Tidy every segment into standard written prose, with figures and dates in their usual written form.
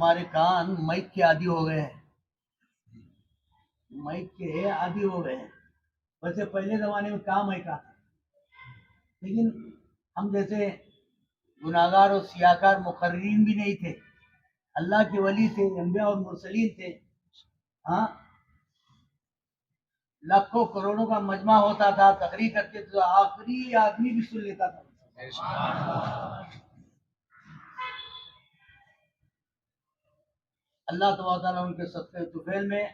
ہمارے کان مائک کے عادی ہو گئے ہیں، مائک کے عادی ہو گئے ہیں۔ ویسے پہلے زمانے میں کہاں مائک آتا، لیکن ہم جیسے گناہگار اور سیاہکار مقررین بھی نہیں تھے، اللہ کے ولی تھے، انبیاء اور مرسلین تھے۔ ہاں، لاکھوں کروڑوں کا مجمع ہوتا تھا، تقریر کرتے تھے تو آخری آدمی بھی سن لیتا تھا۔ اللہ تبارک تعالیٰ ان کے صدقے طفیل میں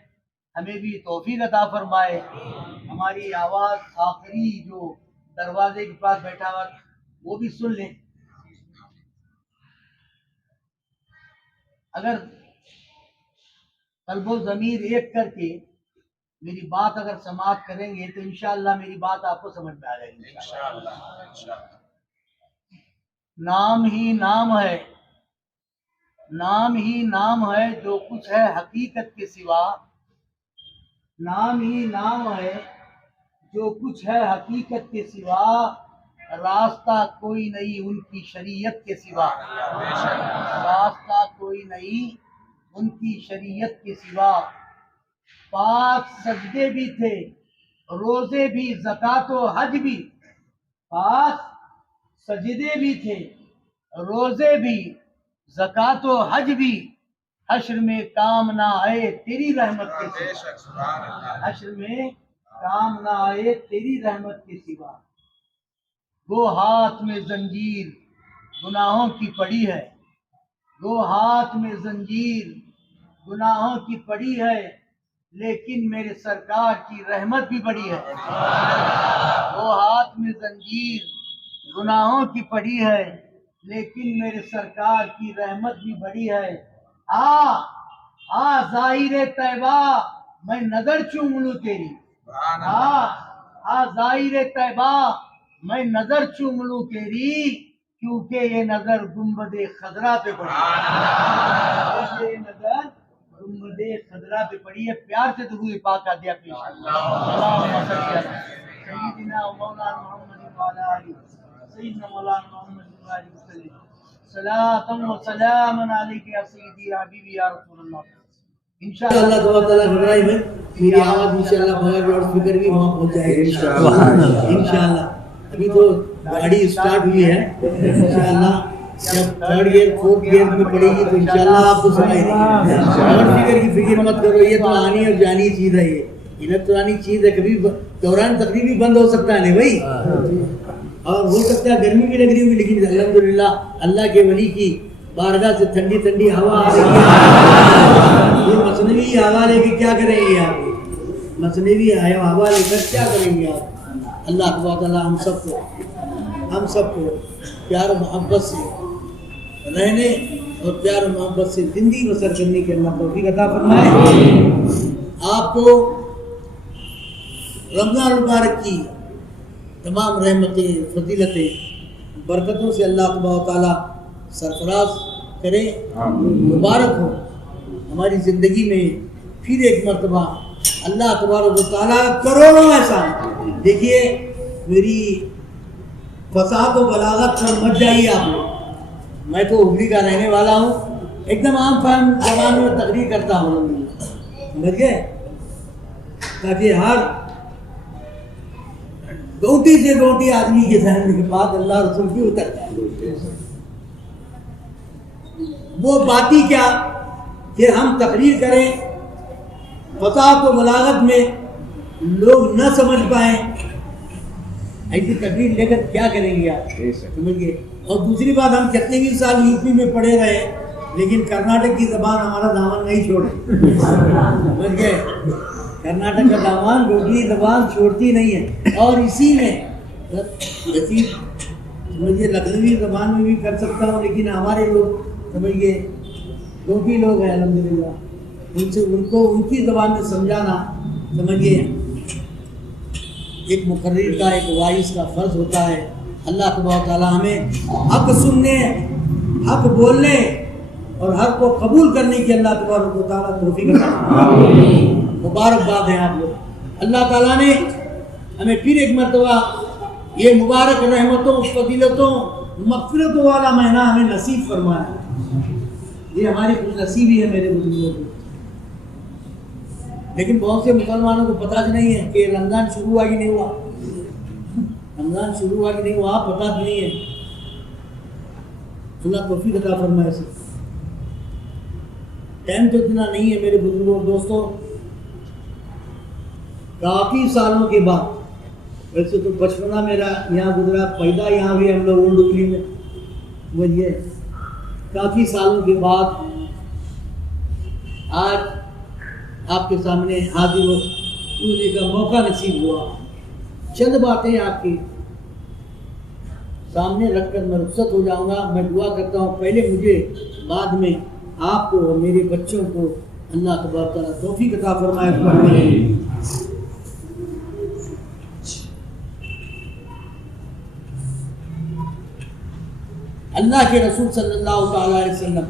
ہمیں بھی توفیق عطا فرمائے، ہماری آواز آخری جو دروازے کے پاس بیٹھا ہوا وہ بھی سن لیں۔ اگر قلب و ضمیر ایک کر کے میری بات اگر سماعت کریں گے تو انشاءاللہ میری بات آپ کو سمجھ میں آ جائے گی انشاءاللہ۔ نام ہی نام ہے، نام ہی نام ہے جو کچھ ہے حقیقت کے سوا، نام ہی نام ہے جو کچھ ہے حقیقت کے سوا، راستہ کوئی نہیں ان کی شریعت کے سوا، راستہ کوئی نہیں ان کی شریعت کے سوا۔ پاک سجدے بھی تھے، روزے بھی، زکوٰۃ و حج بھی، پاک سجدے بھی تھے، روزے بھی، زکوٰۃ و حج بھی، حشر میں کام نہ آئے تیری رحمت کے سوا، حشر میں کام نہ آئے تیری رحمت کے سوا۔ گو ہاتھ میں زنجیر گناہوں کی پڑی ہے، گو ہاتھ میں زنجیر گناہوں کی پڑی ہے، لیکن میرے سرکار کی رحمت بھی بڑی ہے۔ گو ہاتھ میں زنجیر گناہوں کی پڑی ہے، لیکن میرے سرکار کی رحمت بھی بڑی ہے۔ آ ظاہر طیبہ میں نظر چوم لوں تیری، آ ظاہر طیبہ میں نظر چوم لوں تیری، کیونکہ یہ نظر گنبد خضرا پہ پڑی ہے، کیونکہ یہ نظر گنبد خضرا پہ پڑی ہے۔ پیار سے درود پاک کا دیا پیش اللہم صلی علی سیدنا مولانا محمد وعلی آلہ سیدنا مولانا محمد وعلی وسلم صلاۃ و سلام علیک یا سیدی یا حبیبی یا رسول اللہ۔ انشاءاللہ اللہ تبارک تعالیٰ گھبرائی میں میری آواز انشاءاللہ بغیر لاؤڈ اسپیکر بھی وہاں پہنچ جائے گی انشاءاللہ۔ ابھی تو گاڑی اسٹارٹ ہوئی ہے، انشاءاللہ جب تھرڈ گیئر فورتھ گیئر میں پڑے گی تو انشاءاللہ آپ کو سنائی دے گی۔ لاؤڈ اسپیکر کی فکر مت کرو، یہ تو آنی اور جانی چیز ہے، یہ الیکٹرانک چیز ہے، کبھی دوران تقریر بھی بند ہو سکتا ہے نہیں بھائی، اور ہو سکتا ہے گرمی بھی لگ رہی ہوگی، لیکن الحمدللہ اللہ کے ولی کی بارگاہ سے ٹھنڈی ٹھنڈی ہوا آ رہی ہے۔ یہ مصنوعی ہوا لے کے کیا کریں گے آپ، مصنوعی ہوا لے کر کیا کریں گے آپ۔ اللہ تبارک تعالیٰ ہم سب کو پیار و محبت سے رہنے اور پیار و محبت سے زندگی بسر کرنے کے اللہ توفیق عطا فرمائے۔ آپ کو رمضان المبارک کی تمام رحمتیں، فضیلتیں، برکتوں سے اللہ تبارک تعالیٰ سرفراز کرے، مبارک ہو ہماری زندگی میں پھر ایک مرتبہ اللہ تبارک و تعالیٰ کروڑوں احسان۔ دیکھیے میری فصاحت و بلاغت پر مت جائیے آپ لوگ، میں تو ہگلی کا رہنے والا ہوں، ایک دم عام فہم زبان میں تقریر کرتا ہوں، سمجھ گئے، تاکہ ہر گوٹی سے گوٹی آدمی کے ذہن کے بعد اللہ رسول کی اتر جائے۔ وہ باتی کیا کہ ہم تقریر کریں، فصاحت و بلاغت میں لوگ نہ سمجھ پائیں، ایسی تقریر لے کر کیا کریں گے آپ، سمجھ گئے۔ اور دوسری بات، ہم کتنے بھی سال یو پی میں پڑھے رہے لیکن کرناٹک کی زبان ہمارا دامن نہیں چھوڑے، سمجھ گئے، کرناٹک کا دامن گوجری زبان چھوڑتی نہیں ہے۔ اور اسی میں سمجھیے لکھنوی زبان میں بھی کر سکتا ہوں، لیکن ہمارے لوگ سمجھیے گوپی لوگ ہیں الحمدللہ، ان سے ان کو ان کی زبان میں سمجھانا سمجھیے ایک مقرر کا، ایک وائس کا فرض ہوتا ہے۔ اللہ تبارک تعالیٰ ہمیں حق سننے، حق بولنے اور حق کو قبول کرنے کی اللہ تبارک و تعالیٰ توفیق عطا فرمائے۔ مبارکباد ہے آپ لوگ، اللہ تعالیٰ نے ہمیں پھر ایک مرتبہ یہ مبارک رحمتوں، فضیلتوں، مغفرتوں والا مہینہ ہمیں نصیب فرمایا۔ یہ ہماری خوش نصیبی ہے میرے بزرگوں کی. لیکن بہت سے مسلمانوں کو پتہ نہیں ہے کہ رمضان شروع ہوا کہ نہیں ہوا. رمضان شروع ہوا کہ نہیں ہوا پتہ نہیں ہے. اللہ توفیق عطا فرمائے. سے ٹائم تو اتنا نہیں ہے میرے بزرگوں اور دوستوں. کافی سالوں کے بعد، ویسے تو بچپنا میرا یہاں گزرا، پیدا یہاں ہوئے ہم لوگ اولڈ ڈگری میں، وہ یہ کافی سالوں کے بعد آج آپ کے سامنے حاضر ہونے کا موقع نصیب ہوا. چند باتیں آپ کے سامنے رکھ کر میں رخصت ہو جاؤں گا. میں دعا کرتا ہوں پہلے مجھے، بعد میں آپ کو اور میرے بچوں کو اللہ تبارک تعالیٰ توفیق عطا فرمائے. اللہ کے رسول صلی اللہ تعالیٰ علیہ وسلم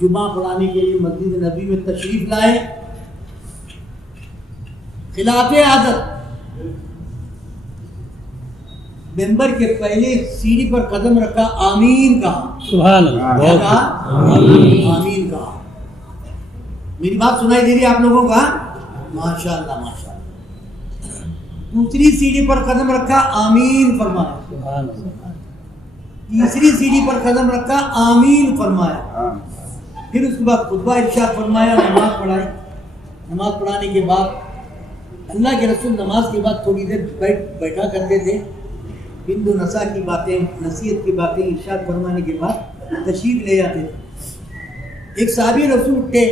جمعہ پڑھانے کے لیے مسجد نبی میں تشریف لائے. خلاف عادت ممبر کے پہلے سیڑھی پر قدم رکھا، آمین کہا. سبحان اللہ. آمین کہا. میری بات سنائی دے رہی ہے آپ لوگوں کا؟ ماشاء اللہ ماشاء اللہ. دوسری سیڑھی پر قدم رکھا، آمین فرمایا. سبحان اللہ. تیسری سیڑھی پر قدم رکھا، آمین فرمایا. پھر اس کے بعد خطبہ ارشاد فرمایا، نماز پڑھائی. نماز پڑھانے کے بعد اللہ کے رسول نماز کے بعد تھوڑی دیر بیٹھا کرتے تھے. ہند و نسا کی باتیں، نصیحت کی باتیں ارشاد فرمانے کے بعد تشریف لے جاتے تھے. ایک صحابی رسول اٹھے،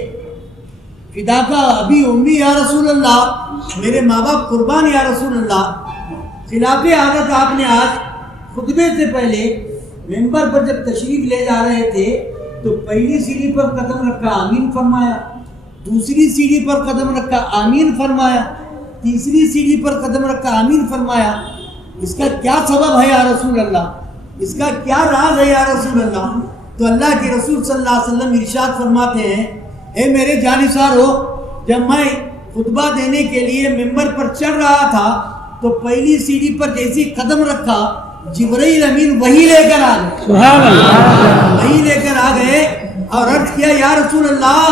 فداکا ابی امی یا رسول اللہ، میرے ماں باپ قربان یا رسول اللہ. خلاف عادت آپ نے آج خطبے سے پہلے ممبر پر جب تشریف لے جا رہے تھے تو پہلی سیڑھی پر قدم رکھا، آمین فرمایا. دوسری سیڑھی پر قدم رکھا، آمین فرمایا. تیسری سیڑھی پر قدم رکھا، آمین فرمایا. اس کا کیا سبب ہے یا رسول اللہ؟ اس کا کیا راز ہے یا رسول اللہ؟ تو اللہ کے رسول صلی اللہ علیہ وسلم ارشاد فرماتے ہیں، اے میرے جانثارو، جب میں خطبہ دینے کے لیے ممبر پر چڑھ رہا تھا تو پہلی سیڑھی پر جیسی قدم رکھا، جبرائیل امین وہی لے کر آ گئے. سبحان اللہ. وہی لے کر آ گئے اور عرض کیا، یا رسول اللہ،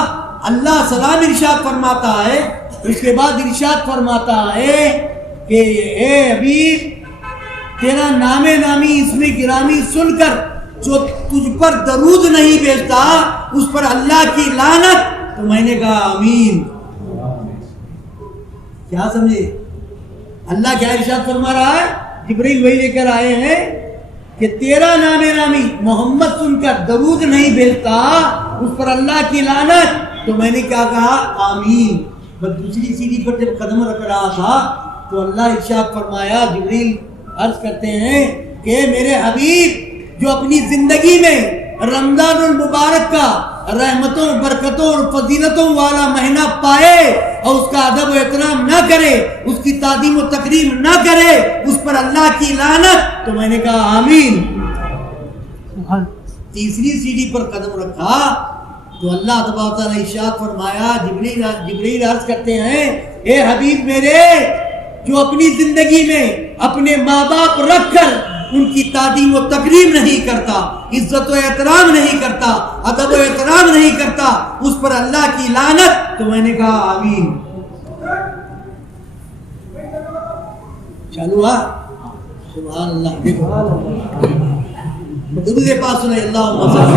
اللہ سلام ارشاد فرماتا ہے. اس کے بعد ارشاد فرماتا ہے کہ اے حبیب، تیرا نام نامی اسم گرامی سن کر جو تجھ پر درود نہیں بھیجتا اس پر اللہ کی لعنت. تو میں نے کہا آمین. کیا سمجھے؟ اللہ کیا ارشاد فرما رہا ہے؟ جبرائیل وہی لے کر آئے ہیں کہ تیرا نام نامی محمد سن کر درود نہیں بھیجتا اس پر اللہ کی لعنت. تو میں نے کیا کہا؟ آمین. بس دوسری سیڑھی پر جب قدم رکھ رہا تھا تو اللہ ارشاد فرمایا، جبرائیل عرض کرتے ہیں کہ میرے حبیب جو اپنی زندگی میں رمضان المبارک کا رحمتوں، برکتوں اور فضیلتوں والا مہینہ پائے اور اس کا ادب و احترام نہ کرے، اس کی تعظیم و تکریم نہ کرے، اس پر اللہ کی لعنت. تو میں نے کہا آمین. تیسری سیڑھی پر قدم رکھا تو اللہ تبارک تعالیٰ ارشاد فرمایا، جبرائیل عرض کرتے ہیں، اے حبیب میرے، جو اپنی زندگی میں اپنے ماں باپ رکھ کر ان کی تعظیم و تکریم نہیں کرتا، عزت و احترام نہیں کرتا، ادب و احترام نہیں کرتا، اس پر اللہ کی لعنت. تو میں نے کہا آمین. چالو سبحان اللہ. دیکھو درود پاک سنائے، اللہم صلی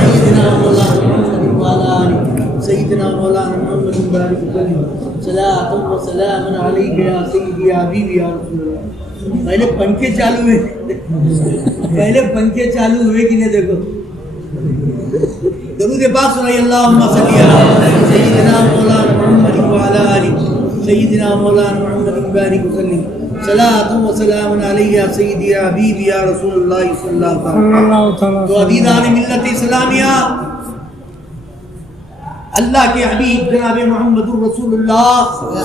سیدنا مولانا سیدنا مولانا محمد بارک وسلم صلاۃ و سلام علیک یا سیدی یا حبیبی یا رسول اللہ. پہلے پنکھے چالو ہوئے کہ نہیں؟ دیکھو درود پاک سنائے، اللہم صلی سیدنا مولانا محمد وعلی آلہ سیدنا مولانا محمد بارک وسلم صلاۃ و سلام علیہ یا سیدی یا حبیبی یا رسول اللہ صلی اللہ علیہ وسلم. تو عزیزان ملت اسلامیہ، اللہ کے حبیب جناب محمد الرسول اللہ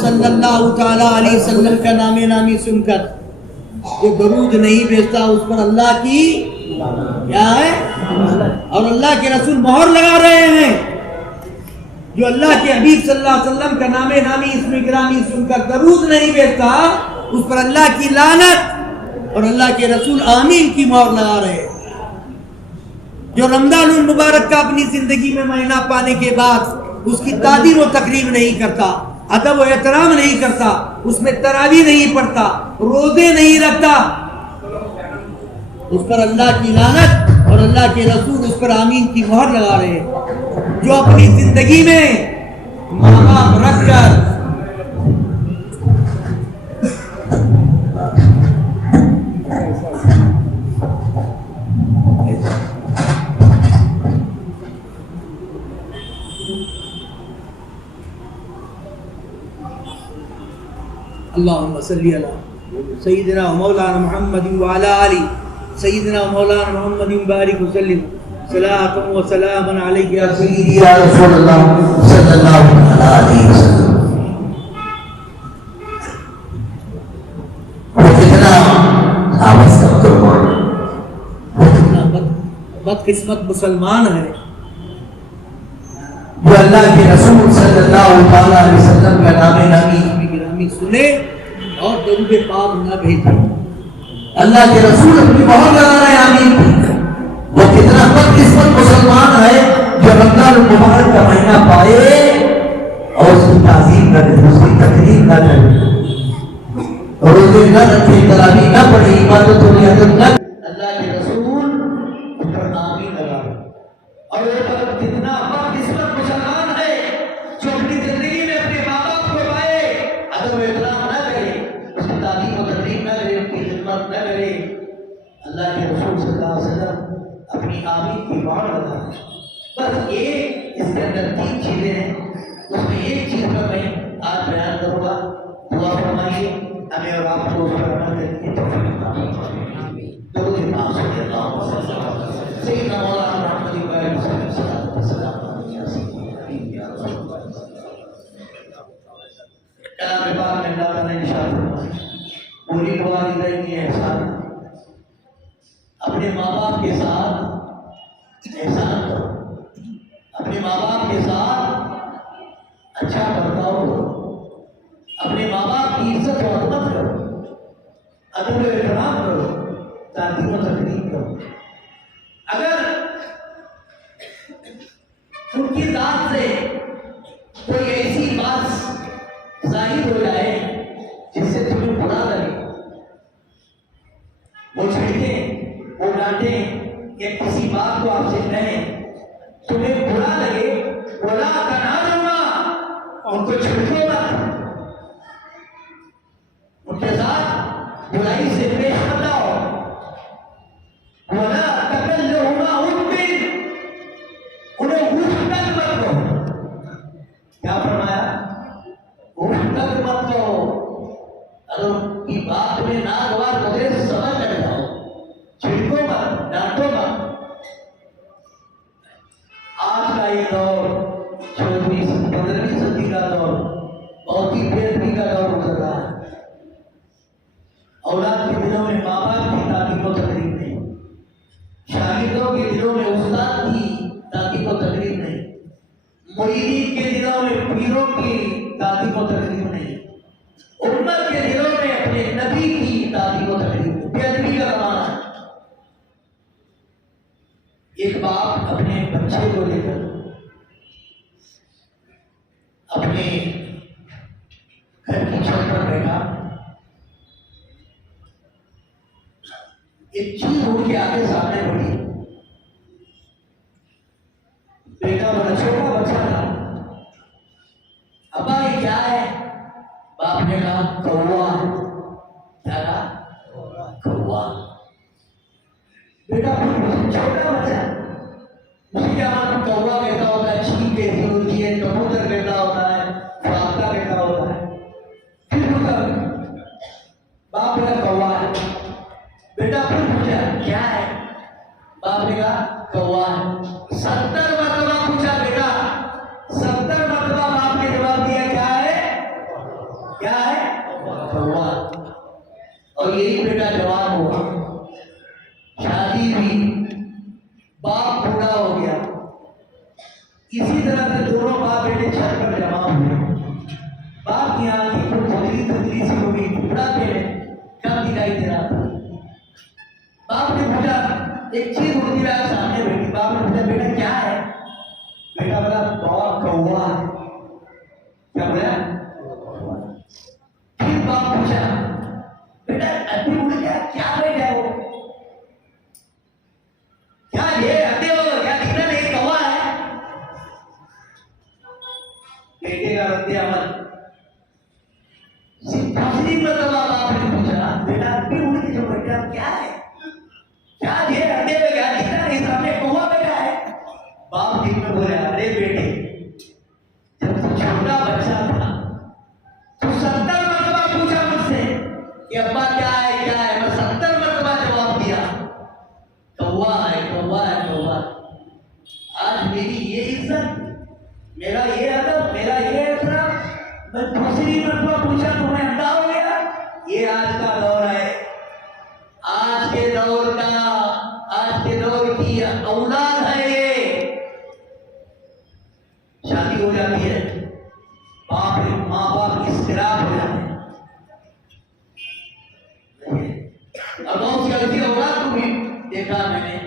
صلی اللہ تعالی علیہ وسلم کا نام نامی سن کر جو درود نہیں بھیجتا اس پر اللہ کی کیا ہے؟ اور اللہ کے رسول مہر لگا رہے ہیں، جو اللہ کے حبیب صلی اللہ علیہ وسلم کا نام نامی اسم گرامی سن کر درود نہیں بھیجتا اس پر اللہ کی لعنت. اور اللہ کے رسول آمین کی مہر لگا رہے ہیں. جو رمضان المبارک کا اپنی زندگی میں مہینہ پانے کے بعد اس کی تعظیم و تکریم نہیں کرتا، ادب و احترام نہیں کرتا، اس میں تراویح نہیں پڑھتا، روزے نہیں رکھتا، اس پر اللہ کی لعنت اور اللہ کے رسول اس پر آمین کی مہر لگا رہے ہیں۔ جو اپنی زندگی میں ماں باپ رکھ کر اللہم صلی علی سیدنا مولانا محمد وعلی آلہ سیدنا مولانا محمد بارک وسلم صلاۃ و سلام علیک یا سیدی یا رسول اللہ صلی اللہ علیہ وسلم۔ کتنا بدقسمت مسلمان ہے جو اللہ کے رسول صلی اللہ علیہ وسلم کا نام گرامی سنے اور درود پاک نہ بھیجے۔ اللہ کے رسول اپنی مہر لگا رہے ہیں آمین۔ وہ کتنا بدقسمت مسلمان ہے جو رمضان المبارک کا مہینہ پائے اور اس کی تعظیم نہ کرے، اس کی تقریم نہ کرے، روزے نہ رکھے، تراویح نہ پڑھے، عبادت و عبادت نہ، اللہ کے رسول اس پر آمین لگا رہے۔ اور وہ کتنا بدقسمت مسلمان ہے جو اپنی زندگی میں اپنے ماں باپ کو پائے، ادب و احترام نہ کرے، اس کی تعلیم و تقریم نہ کرے، ان کی خدمت نہ کرے۔ اللہ کے رسول صلی اللہ علیہ وسلم اپنی آمین کی مہر لگا رہے ہیں۔ بس ایک اس کے اندر 3 چیزیں ہیں، اس میں ایک چیز کا میں آج بیان کروں گا، دعا فرمائیے ہمیں اور آپ کو اس پر عمل کرنے کی توفیق عطا فرمائے۔ درود پاک صلی اللہ علیہ وسلم سیدنا مولانا محمد بارک وسلم صلاۃ و سلام علیہ یا سیدی یا رسول اللہ۔ کلام پاک میں اللہ تعالیٰ نے ارشاد فرمایا پوری والدین کی احسان، اپنے ماں باپ کے ساتھ احسان کرو، اپنے ماں باپ کے ساتھ اچھا برتاؤ کرو، اپنے ماں باپ کی عزت و حرمت کرو، ادب و احترام کرو، تعظیم و تکریم کرو۔ اگر ان کی ذات سے کوئی ایسی بات ظاہر ہو جائے جس سے تمہیں برا لگے، وہ چھڑکیں، وہ ڈانٹیں یا کسی بات کو آپ سے کہیں، تمہیں برا لگے، ولا تنہرہما، ان کو چھڑکو مت، ان کے ساتھ برائی سے پیش مت آؤ، ولا تکلہما اف، انہیں اف تک مت کہو۔ کیا فرمایا؟ اف تک مت کہو۔ اگر ان کی بات میں ناگوار ہوگے تو سمجھ کر جاؤ، چھڑکو مت، ڈانٹو مت۔ آج کا یہ دور 15ویں صدی کا دور بہت ہی بے ادبی کا دور گزر رہا ہے۔ اولاد کے دلوں میں ماں باپ کی تعلیم و تقریم نہیں، شاگردوں کے دلوں میں استاد کی تعلیم و تقریم نہیں، مریدین کے دلوں میں پیروں کی تعلیم و تقریم نہیں، امت کے دلوں میں اپنے نبی کی تعلیم و تقریم نہیں۔ بے ادبی کا زمانہ ہے۔ ایک باپ اپنے بچے کو لے کر اپنے گھر کی چھت پر بیٹھا، ایک چیز اڑ کے آگے سامنے پڑی، بیٹا بڑا چھوٹا بچہ تھا، ابا یہ کیا ہے؟ باپ نے کہا کوا۔ کیا کہا؟ کوا۔ بیٹا چھوٹا بچہ، مجھے کیا معلوم کوا کہتا ہوتا ہے، چیل کہتی ہوتی ہے، کبوتر کہتا ہوتا ہے، فراختہ کہتا ہوتا ہے، پھر باپ نے کوا ہے۔ بیٹا پھر پوچھا کیا ہے؟ باپ نے کہا کوا ہے۔ 70 مرتبہ پوچھا بیٹا، 70 مرتبہ باپ نے جواب دیا کیا ہے؟ کیا ہے؟ کوا۔ اور یہی بیٹا جوان ہوا، شادی ہوئی، باپ بوڑھا ہو گیا، اسی طرح سے دونوں باپ بیٹے چھت پر جمع ہوئے۔ باپ کی آنکھیں کو دھندلی دھندلی سی ہو گئی، بوڑھا پہ کم دکھائی دے رہا تھا۔ باپ نے پوچھا ایک چیز ہوتی ہے سامنے بیٹی، باپ نے پوچھا بیٹا کیا ہے؟ بیٹا بولا کوا ہے۔ کیا بولا؟ پھر باپ پوچھا بیٹا ابھی اڑ گیا کیا بیٹا ہے وہ؟ کیا یہ اڈے ہو کیا دکھنا نہیں کوا ہے؟ بیٹے کا رد عمل دوسری مرتبہ باپ نے پوچھا بیٹا ابھی اڑ کے جو بیٹا کیا ہے؟ کیا یہ اڈے ہو کیا دکھنا نہیں سامنے کوا بیٹا ہے؟ باپ دل میں بولے ارے بیٹے جب تو چھوٹا بچہ تھا تو 70 مرتبہ پوچھا مجھ سے کہ ابا کیا ہے کیا ہے، میں 70 مرتبہ جواب دیا کوا ہے کوا ہے کوا۔ آج میری یہ عزت، میرا یہ ادب، میرا یہ احترام، میں دوسری مرتبہ پوچھا تمہیں اندھا ہو گیا؟ یہ آج کا دور ہے، آج کے دور کا، آج کے دور کی اولاد ہے۔ یہ شادی ہو جاتی ہے، ماں باپ اضطراب ہو جاتے ہیں، اور بہت سی ایسی اولاد کو بھی دیکھا میں نے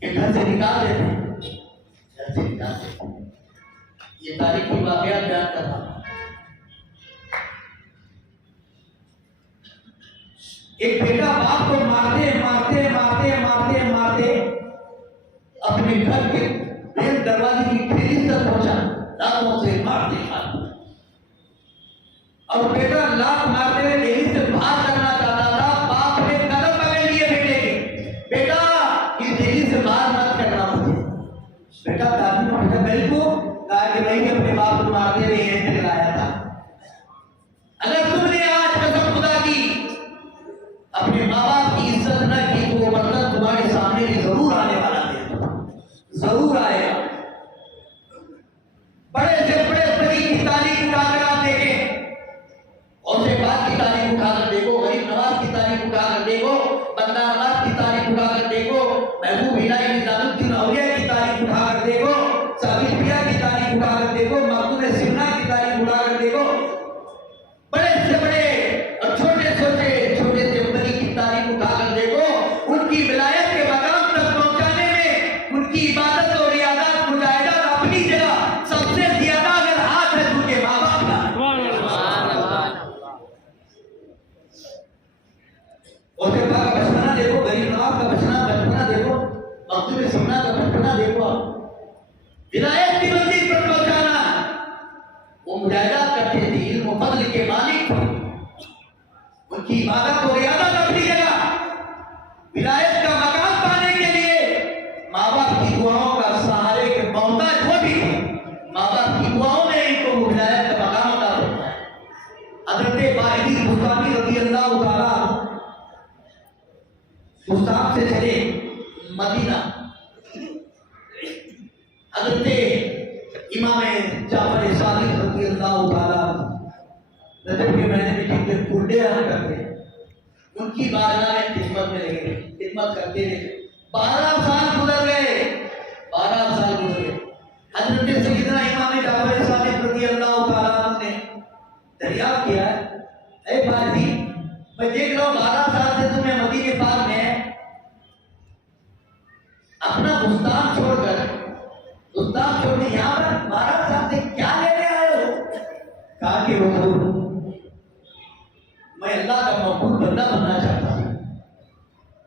کہ گھر سے نکال دیتے ہیں، گھر سے نکال دیتے ہیں۔ یہ تاریخی واقعات بیان کر رہا ہوں۔ ایک بیٹا باپ کو مارتے مارتے مارتے مارتے مارتے اپنے گھر کے مین دروازے کی کھڑکی تک پہنچا، لاتوں سے مارتے مارتے، اور بیٹا لات مارتے ہوئے دہلی سے باہر کرنا چاہتا تھا۔ باپ نے قدم پکڑ لیے بیٹے کے، بیٹا اس دہلی سے باہر مت کرنا مجھے۔ بیٹا دادی نے پوچھا گئی کو، کہا کہ میں نے اپنے باپ کو مارتے ہوئے یہیں تک لایا تھا۔ اگر تم نے آج قسم خدا کی اپنے ماں باپ کی عزت نہ کی تو وہ برتن تمہارے سامنے بھی ضرور آنے والا ہے، ضرور آئے گا۔ بڑے سے بڑے بڑی کی تعلیم اٹھا کر آپ دیکھیں، اور سے بات کی تعلیم اٹھا کر دیکھو، غریب نواز کی تعلیم اٹھا کر دیکھو، بندہ نواز کی تعلیم اٹھا کر دیکھو، محبوب الہی نظام الدین اولیاء کی تعلیم اٹھا کر دیکھو، ثابت پیا کی تعلیم اٹھا کر دیکھو، مقبول سمنا کی تعلیم اٹھا کر دیکھو، بڑے سے بڑے اور چھوٹے سے بڑی کی تعلیم اٹھا کر دیکھو، ان کی ولایت کے مقام تک پہنچانے میں ان کی عبادت اور ریاضات مجاہدات اپنی جگہ سب سے زیادہ اگر ہاتھ ہے ان کے ماں باپ کا۔ اور پھر کا بچپنا دیکھو، غریب نواز کا بچپنا دیکھو، مقبول سمنا کا بچپنا دیکھو، ولایت کی منزل پر پہنچانا۔ وہ مجاہدات کرتے تھے، علم و فضل کے مالک تھے، ان کی عبادت اور ریاضت اپنی جگہ، ولایت کا مقام پانے کے لیے ماں باپ کی دعاؤں کا سہارے کے محتاج وہ بھی تھے۔ ماں باپ کی دعاؤں نے ان کو ولایت کا مقام عطا فرمایا۔ حضرت باقی بستانی رضی اللہ تعالیٰ بستان سے چلے مدینہ، حضرت امام جعفر صادق رضی اللہ تعالیٰ رجب کے مہینے میں جن کے کنڈے رہا کرتے ہیں، ان کی بارگاہ میں خدمت میں لگے رہے، خدمت کرتے رہے۔ 12 سال گزر گئے، 12 سال گزر گئے۔ حضرت سیدنا امام جعفر صادق رضی اللہ تعالیٰ نے دریافت کیا، اے بھائی میں دیکھ رہا ہوں 12 سال سے تمہیں مدینے پاک میں اپنا بستان چھوڑ کر، بستان چھوڑ کے یہاں پر 12 سال سے کیا لینے آئے ہو؟ کہا کہ حضور میں اللہ کا مقبول بندہ بننا چاہتا ہوں،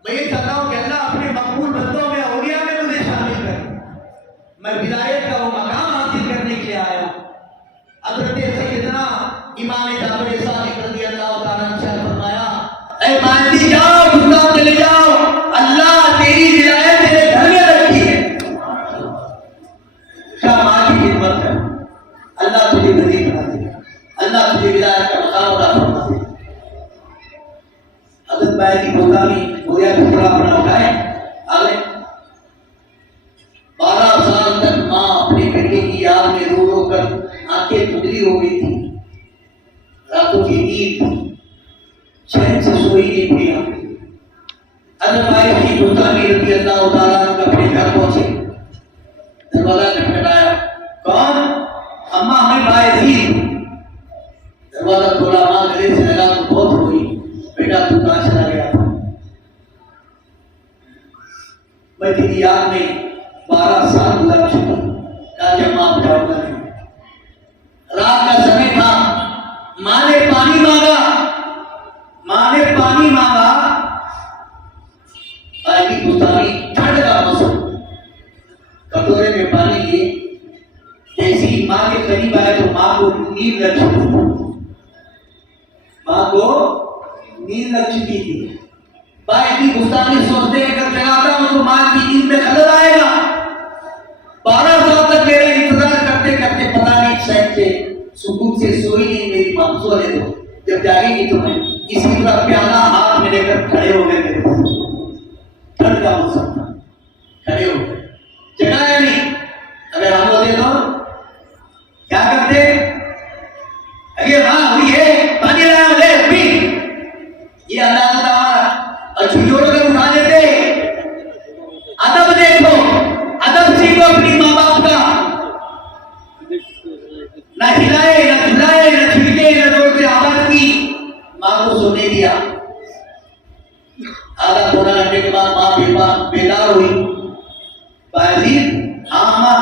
میں یہ چاہتا ہوں کہ اللہ اپنے مقبول بندوں میں اولیاء میں مجھے شامل کرے، میں ولایت کا وہ مقام حاصل کرنے کے لیے آیا ہوں۔ حضرت سیدنا امام جعفر صادق رضی اللہ تعالیٰ نے فرمایا، اے مانتی جاؤ بستان چلے جاؤ، اللہ تیری ولایت تیرے گھر میں رکھی ہے۔ کیا ماں کی خدمت کر، اللہ تجھے غریب بنا دے گا، اللہ تجھے ولایت کا مقام عطا فرما دے گا۔ حضرت بھائی کی بستانی گویا ٹکڑا اپنا اٹھائے آگے۔ 12 سال تک ماں اپنے بیٹے کی یاد میں رو رو کر آنکھیں کھدری ہو گئی تھی، راتوں کی نیند چین سے سوئی نہیں تھی۔ حضرت بھائی کی بستانی رضی اللہ تعالیٰ عنہ اپنے گھر پہنچے، دروازہ کھٹکھٹایا، کون؟ اماں ہمیں بھائی تھی۔ دروازہ کھولا، ماں گلے سے لگا تو بہت روئی، بیٹا تو کہاں چلا گیا تھا؟ میں تیری یاد میں 12 سال گزار چکی. کہا جب ماں جاؤں گا نہیں. رات کا سمے تھا. ماں نے پانی مانگا. ماں نے پانی مانگا. آئی گستاخی ٹھنڈ کا موسم. کٹورے میں پانی لیے. جیسے ہی ماں کے قریب آئے تو ماں کو نیند لگ چکی. ماں کو نیند لگ چکی تھی. بھائی کی گستاخی سوچتے ہیں اگر جگاتا ہوں تو ماں کی نیند میں خلل آئے گا. 12 سال تک میرا انتظار کرتے کرتے پتہ نہیں شاید سے سکون سے سوئی نہیں میری ماں. سو لے دو, جب جاگے گی تو میں اسی طرح پیالہ ہاتھ میں لے کر کھڑے ہو گئے. میرے ٹھنڈ کا موسم تھا. کھڑے ہو گئے. جگایا نہیں. اگر ہم ہوتے تو کیا کرتے؟ اگر ہاں ہوئی ہے پانی لایا مجھے پی. یہ اللہ تعالیٰ ہمارا اور چھوڑ کر اٹھا دیتے. ادب دیکھو, ادب سیکھو اپنی ماں باپ کا. نہ ہلائے نہ دھلائے نہ چھڑکے نہ زور سے آواز کی. ماں کو سونے دیا. آدھا پونا گھنٹے کے بعد ماں بیدار ہوئی. باعزید ہاں ماں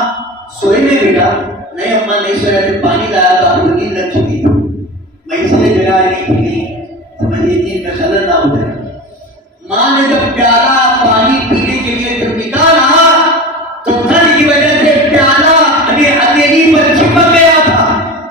سوئے میں بیٹا. نہیں اماں نہیں سویا تھے, پانی لایا تھا, آپ کو نیند لگ چکی تھی. میں اس لیے جگہ نہیں تھی سمجھے نیند میں خلل نہ ہو جائے. ماں نے جب پیالہ پانی پینے کے لیے جب نکالا تو ٹھنڈ کی وجہ سے پیالہ ہتھیلی پر چپک گیا تھا.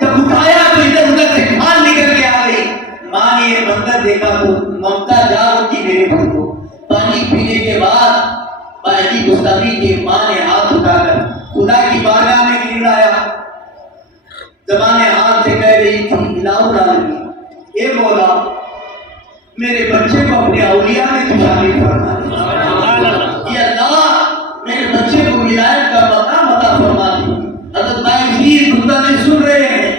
جب اٹھایا تو ادھر ادھر سے کھال نکل کے آ گئی. ماں نے یہ منظر دیکھا تو ممتا جاگ اٹھی میرے بھائی کو. پانی پینے کے بعد باعزی گستاخی کی ماں نے ہاتھ اٹھا کر خدا کی بارگاہ میں گرایا. زبان ہاتھ سے کہہ رہی تھی الہ العالمین, اے مولا میرے بچے کو اپنے اولیاء میں شامل فرما. یہ اللہ میرے بچے کو ولایت کا مقام عطا فرما دی. حضرت باعزید گستاخی سن رہے ہیں.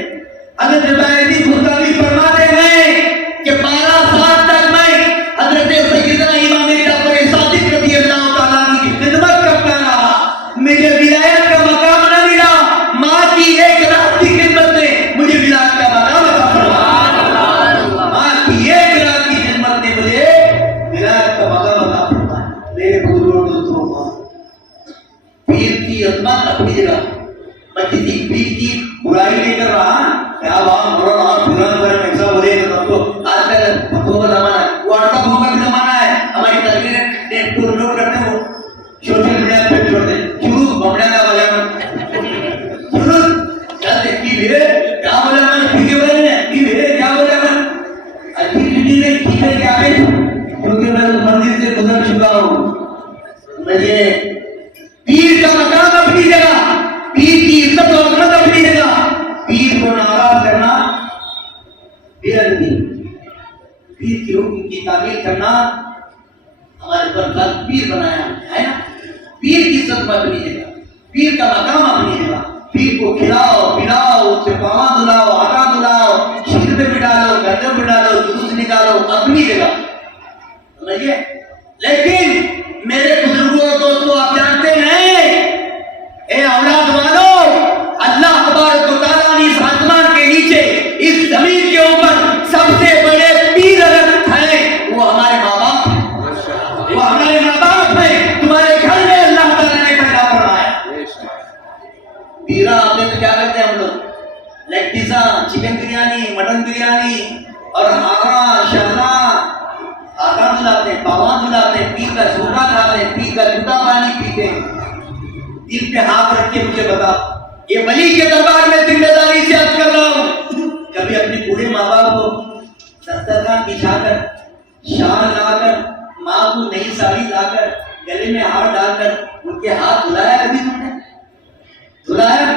حضرت باعزید گستاخی فرماتے ہیں کہ 12 سال تک میں حضرت سیدنا امام جعفر صادق رضی اللہ تعالیٰ عنہ کی خدمت کرتا رہا. مجھے ولایت کا مقام نہ ملا. ماں کی ایک رات کی خدمت نے مجھے ولایت کا مقام عطا فرمایا. ماں کی ایک رات کی خدمت نے مجھے ولایت کا مقام عطا فرمایا. میرے بزرگوں دوستوں, ماں پیر کی عظمت اپنی جگہ. میں کسی پیر کی برائی نہیں کر رہا. کیا وہاں مرن اور پورن کرم ایسا بولے تو تم کو آج کل فتووں کا زمانہ ہے, واٹس ایپ کا بھی زمانہ ہے. ہماری تقریریں ٹور لوگ کرتے ہو سوشل میڈیا پہ چھوڑتے شروع بمڑا کا بجانا شروع چلتے کی بھیڑ کیا بولا میں ٹھیک بولے ہیں کی بھیڑ کیا بولا میں اچھی چیزیں نہیں ٹھیک ہے کیا ہے کیونکہ میں اس مندر سے گزر چکا ہوں. مجھے پیر کا مقام اپنی جگہ, پیر کی عزت اور عظمت اپنی جگہ. پیر کو ناراض کرنا بے ادبی. پیر کی حکم کی تعمیل کرنا ہمارے پر غلط. پیر بنایا ہے نا. پیر کی عزت اپنی جگہ, پیر کا مقام اپنی جگہ. پیر کو کھلاؤ پلاؤ, اس سے پاواں دلاؤ, آٹا دلاؤ, شیر پہ بٹھالو, گردن پہ ڈالو, جلوس نکالو, اپنی جگہ. سمجھے. لیکن میرے بزرگوں اور دوستوں آپ جانتے ہیں اے اولاد والو, اللہ تبارک و تعالیٰ نے اس آسمان کے نیچے اس زمین کے اوپر سب سے بڑے پیر اگر ہیں وہ ہمارے ماں باپ ہیں. وہ ہمارے ماں باپ ہیں. تمہارے گھر میں اللہ تعالیٰ نے پیدا فرمایا. پیرا آپ نے تو کیا کرتے ہیں ہم لوگ, league pizza, chicken biryani, mutton biryani اور ہارا شہرا آٹا دلاتے ہیں, پاواں دلاتے ہیں, پیر کا چھوٹا کھاتے ہیں, پیر کا جوتا پانی پیتے ہیں. دل پہ ہاتھ رکھ کے مجھے بتا, یہ ولی کے دربار میں ذمہ داری سے عرض کر رہا ہوں, کبھی اپنے بوڑھے ماں باپ کو دسترخوان بچھا کر, شال لا کر, ماں کو نئی ساڑی لا کر, گلے میں ہار ڈال کر ان کے ہاتھ دھلایا کبھی تم نے؟ دھلایا؟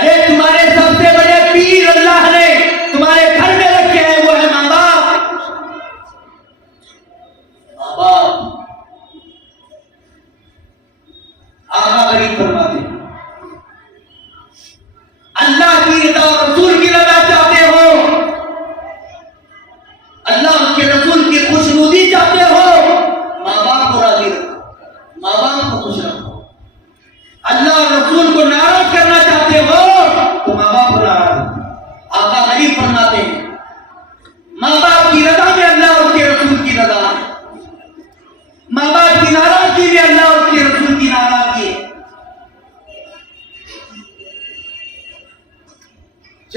ارے تمہارے سب سے بڑے پیر اللہ نے تمہارے گھر میں رکھے ہیں, وہ ہے ماں باپ. ماں باپ آقا غریب فرماتے ہیں اللہ کی رضا اور رسول کی رضا چاہتے ہو, اللہ اس کے رسول کی خوشنودی چاہتے ہو, ماں باپ کو راضی رکھو, ماں باپ کو خوش رکھو. اللہ اور رسول کو ناراض کرنا چاہتے ہو تو ماں باپ کو ناراض رکھو. آقا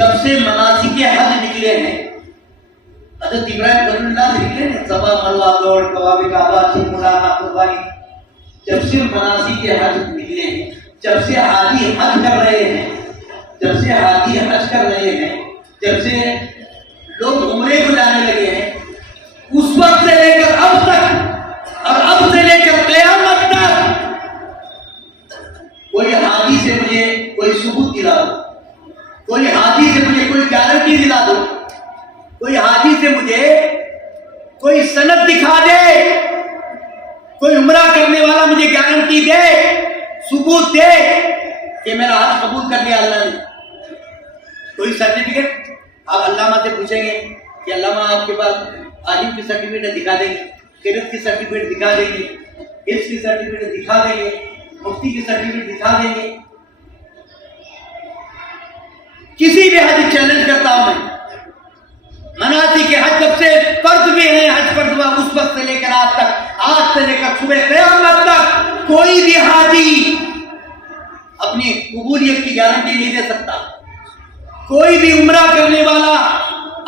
جب سے مناسک حج نکلے ہیں، حضرت ابراہیم خلیل اللہ سے نکلے ہیں، صفا مروہ دوڑ طواف کعبہ سے ملاقات قربانی، جب سے مناسک حج نکلے ہیں، جب سے حاجی حج کر رہے ہیں، جب سے حاجی حج کر رہے ہیں، جب سے لوگ عمرے کو جانے لگے ہیں، اس وقت سے لے کر اب تک اور اب سے لے کر قیامت تک کوئی حاجی سے مجھے کوئی ثبوت دلا دو، کوئی حاجی سے مجھے کوئی گارنٹی دلا دو، کوئی حاجی سے مجھے کوئی سند دکھا دے، کوئی عمرہ کرنے والا مجھے گارنٹی دے، ثبوت دے کہ میرا حج قبول کر لیا اللہ نے۔ کوئی سرٹیفکیٹ آپ علامہ سے پوچھیں گے کہ علامہ آپ کے پاس عالم کی سرٹیفکیٹ دکھا دیں گے، قرت کی سرٹیفکیٹ دکھا دیں گے، حفظ کی سرٹیفکیٹ دکھا دیں گے، مفتی کی سرٹیفکیٹ دکھا دیں گے۔ کسی بھی حج چیلنج کرتا ہوں میں، مناسک حج جب سے فرض بھی ہے، حج فرض ہوا اس وقت سے لے کر آج تک، آج سے لے کر صبح قیامت تک کوئی بھی حاجی اپنی قبولیت کی گارنٹی نہیں دے سکتا، کوئی بھی عمرہ کرنے والا